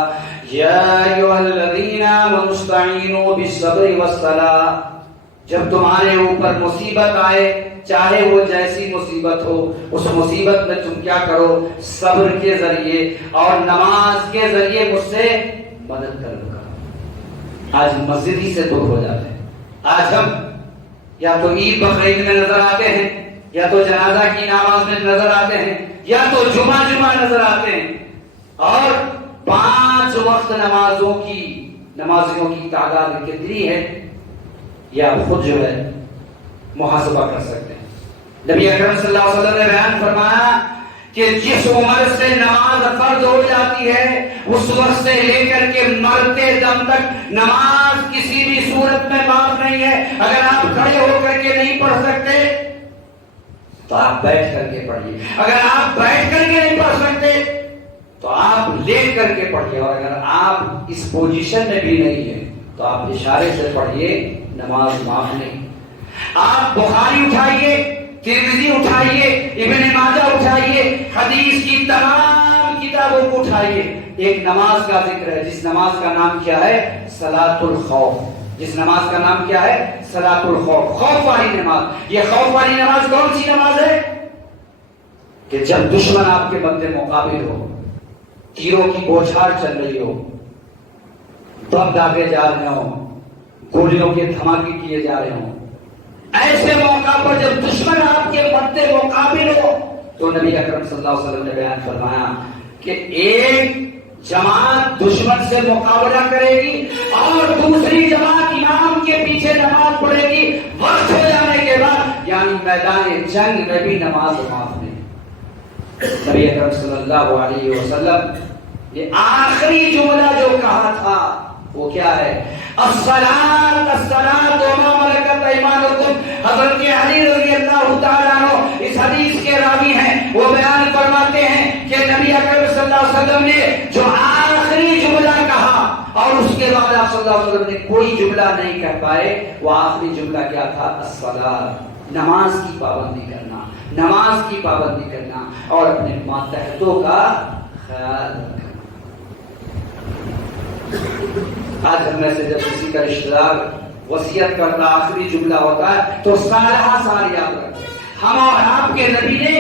یا ایھا الذین آمنوا استعینوا بالصبر والصلاۃ، جب تمہارے اوپر مصیبت آئے، چاہے وہ جیسی مصیبت ہو، اس مصیبت میں تم کیا کرو؟ صبر کے ذریعے اور نماز کے ذریعے مجھ سے مدد کرو۔ آج مسجد ہی سے دور ہو جاتے ہیں۔ آج ہم یا تو عید بقرعید میں نظر آتے ہیں، یا تو جنازہ کی نماز میں نظر آتے ہیں، یا تو جمعہ نظر آتے ہیں، اور 5 وقت نمازیوں کی تعداد کتنی ہے یہ آپ خود جو ہے محاسبہ کر سکتے ہیں۔ نبی اکرم صلی اللہ علیہ وسلم نے بیان فرمایا کہ کہ جس عمر سے نماز فرض ہو جاتی ہے اس وقت سے لے کر کے مرتے دم تک نماز کسی بھی صورت میں معاف نہیں ہے. اگر آپ کھڑے ہو کر کے نہیں پڑھ سکتے تو آپ بیٹھ کر کے پڑھیے. اگر آپ بیٹھ کر کے نہیں پڑھ سکتے تو آپ لیٹ کر کے پڑھیے. اور اگر آپ اس پوزیشن میں بھی نہیں ہے تو آپ اشارے سے پڑھیے, نماز معاف نہیں. آپ بخاری اٹھائیے, ترمذی اٹھائیے, ابن ماجہ اٹھائیے, حدیث کی تمام کتابوں کو اٹھائیے. ایک نماز کا ذکر ہے جس نماز کا نام کیا ہے؟ صلاۃ الخوف. جس نماز کا نام کیا ہے؟ صلاۃ الخوف, خوف والی نماز. یہ خوف والی نماز کون سی نماز ہے؟ کہ جب دشمن آپ کے مد مقابل ہو, تیروں کی بوچھار چل رہی ہو, بم داغے جا رہے ہوں, گولیوں کے دھماکے کیے جا رہے ہوں, ایسے موقع پر جب دشمن آپ کے مد مقابل ہو تو نبی اکرم صلی اللہ علیہ وسلم نے بیان فرمایا کہ ایک جماعت دشمن سے مقابلہ کرے گی اور دوسری جماعت امام کے پیچھے نماز پڑھے گی وقت ہو جانے کے بعد, یعنی میدان جنگ میں بھی نماز معاف نہیں. نبی اکرم صلی اللہ علیہ وسلم یہ آخری جملہ جو کہا تھا وہ کیا ہے؟ الصلاۃ الصلاۃ وما ملکت ایمانکم. حضرت علی رضی اللہ تعالیٰ عنہ اس حدیث کے راوی ہیں, وہ بیان فرماتے ہیں کہ نبی اکرم صلی اللہ علیہ وسلم نے جو آخری جملہ کہا اور اس کے بعد آپ صلی اللہ علیہ وسلم نے کوئی جملہ نہیں کہہ پائے, وہ آخری جملہ کیا تھا؟ الصلاۃ, نماز کی پابندی کرنا, نماز کی پابندی کرنا اور اپنے ماتحتوں کا خیال رکھنا. آج ہم میں سے جب کسی کا رشتہ دار وصیت کرتا آخری جملہ ہوتا ہے تو سارا سال یاد رکھتے. ہم اور آپ کے نبی نے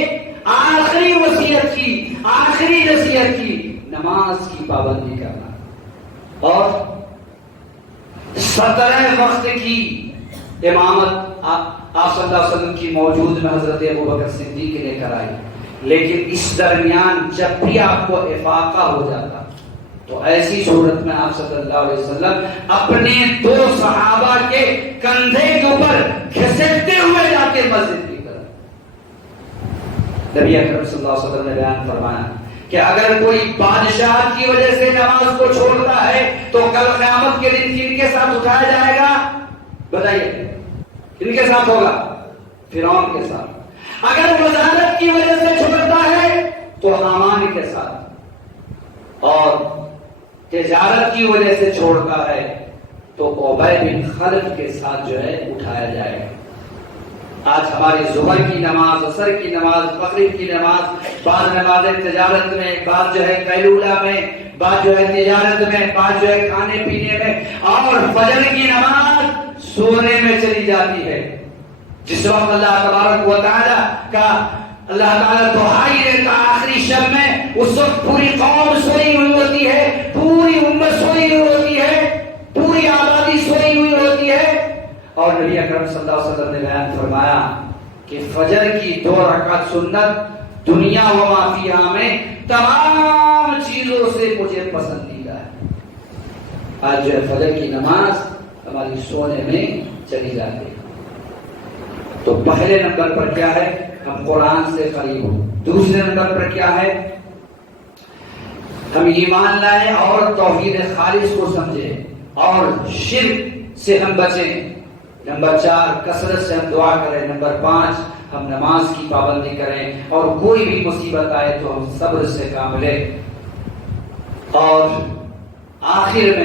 آخری وصیت کی, آخری نصیحت کی, نماز کی پابندی کرنا اور 17 وقت کی امامت آپ صلی اللہ علیہ وسلم کی موجود میں حضرت ابوبکر صدیق نے کرائی. لیکن اس درمیان جب بھی آپ کو افاقہ ہو جاتا تو ایسی صورت میں آپ صلی اللہ علیہ وسلم اپنے 2 صحابہ کے کندھے کے اوپر گھسیٹتے ہوئے جاتے مسجد کی طرف. نبی اکرم صلی اللہ علیہ وسلم نے بیان فرمایا کہ اگر کوئی بادشاہ کی وجہ سے نماز کو چھوڑتا ہے تو کل قیامت کے دن کن کے ساتھ اٹھایا جائے گا؟ بتائیے, کن کے ساتھ ہوگا؟ فرعون کے ساتھ. اگر وزارت کی وجہ سے چھوڑتا ہے تو حامان کے ساتھ, اور تجارت کی وجہ سے چھوڑتا ہے تو ابی بن خلف کے ساتھ جو ہے اٹھایا جائے گا. آج ہماری ظہر کی نماز, عصر کی نماز, مغرب کی نماز, بعض نمازیں تجارت میں, بعض جو ہے قیلولہ میں, بعض جو ہے تجارت میں, بعض جو ہے کھانے پینے میں, اور فجر کی نماز سونے میں چلی جاتی ہے. جس وقت اللہ تبارک و تعالیٰ کا اللہ تعالیٰ دعائی دیتا آخری شب میں, اس وقت پوری قوم سوئی ہوئی ہوتی ہے, پوری امت سوئی ہوئی ہوتی ہے, پوری آبادی سوئی ہوئی ہوتی ہے. اور نبی اکرم صلی اللہ علیہ وسلم نے بیان فرمایا کہ فجر کی 2 رکعت سنت دنیا و ما فیہا میں تمام چیزوں سے مجھے پسندیدہ ہے. آج جو ہے فجر کی نماز ہماری سونے میں چلی جاتی ہے. تو پہلے نمبر پر کیا ہے؟ ہم قرآن سے قریب ہوں. دوسرے نمبر پر کیا ہے؟ ہم ایمان لائیں اور توحید خالص کو سمجھیں اور شرک سے ہم بچیں. نمبر 4 کثرت سے ہم دعا کریں. نمبر 5 ہم نماز کی پابندی کریں اور کوئی بھی مصیبت آئے تو ہم صبر سے کام لیں. اور آخر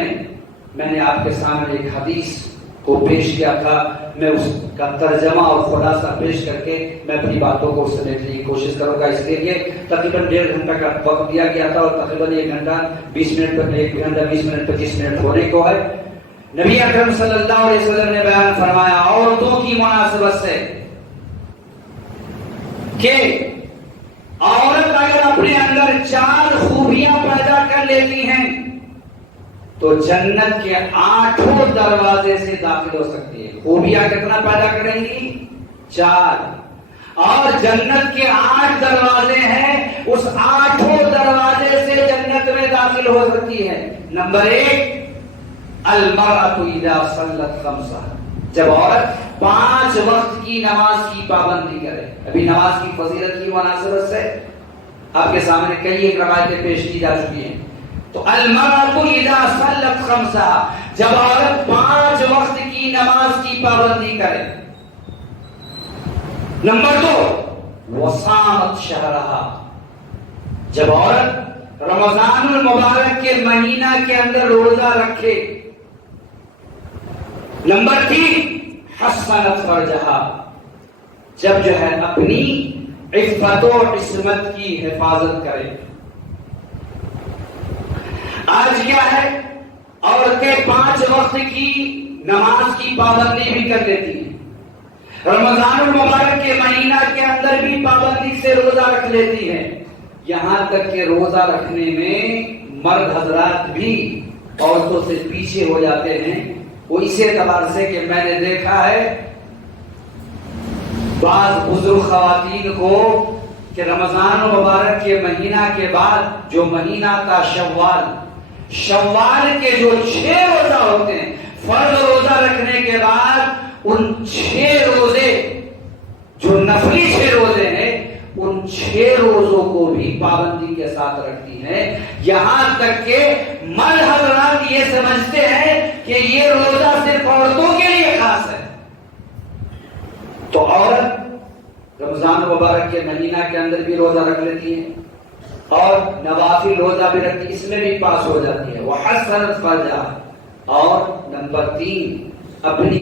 میں نے آپ کے سامنے ایک حدیث کو پیش کیا تھا, میں اس کا ترجمہ اور خلاصہ پیش کر کے میں اپنی باتوں کو سمیٹنے کی کوشش کروں گا. اس لیے تقریباً 1.5 گھنٹہ کا وقت دیا گیا تھا اور تقریباً 1 گھنٹہ 20 منٹ پر 1 گھنٹہ 20 منٹ 25 منٹ ہونے کو ہے. نبی اکرم صلی اللہ علیہ وسلم نے بیان فرمایا عورتوں کی مناسبت سے کہ عورت اگر اپنے اندر 4 خوبیاں پیدا کر لیتی ہیں تو جنت کے 8 دروازے سے داخل ہو سکتی ہے. خوبیاں کتنا پیدا کریں گی؟ 4. اور جنت کے 8 دروازے ہیں, اس 8 دروازے سے جنت میں داخل ہو سکتی ہے. نمبر 1 المرأة اذا صلت 5, جب عورت 5 وقت کی نماز کی پابندی کرے. ابھی نماز کی فضیلت کی مناسبت سے آپ کے سامنے کئی ایک روایتیں پیش کی جا چکی ہیں. تو المرأۃ اذا صلت خمسها، جب عورت 5 وقت کی نماز کی پابندی کرے. نمبر 2 وصامت شہرها، جب عورت رمضان المبارک کے مہینہ کے اندر روزہ رکھے. نمبر 3 حسنت فرجها، جب جو ہے اپنی عفت و عصمت کی حفاظت کرے. آج کیا ہے، عورتیں 5 وقت کی نماز کی پابندی بھی کر لیتی ہیں، رمضان المبارک کے مہینہ کے اندر بھی پابندی سے روزہ رکھ لیتی ہیں. یہاں تک کہ روزہ رکھنے میں مرد حضرات بھی عورتوں سے پیچھے ہو جاتے ہیں. وہ اس اعتبار سے کہ میں نے دیکھا ہے بعض بزرگ خواتین کو کہ رمضان مبارک کے مہینہ کے بعد جو مہینہ تھا شوال کے جو 6 روزہ ہوتے ہیں، فرض روزہ رکھنے کے بعد ان 6 روزے جو نفلی 6 روزے ہیں، ان 6 روزوں کو بھی پابندی کے ساتھ رکھتی ہیں. یہاں تک کہ مرد حضرات یہ سمجھتے ہیں کہ یہ روزہ صرف عورتوں کے لیے خاص ہے. تو عورت رمضان مبارک کے مہینہ کے اندر بھی روزہ رکھ لیتی ہے اور نوافل روزہ بھی رکھتی ہے، اس میں بھی پاس ہو جاتی ہے. وہ حسنت فرجها. اور نمبر 3 اپنی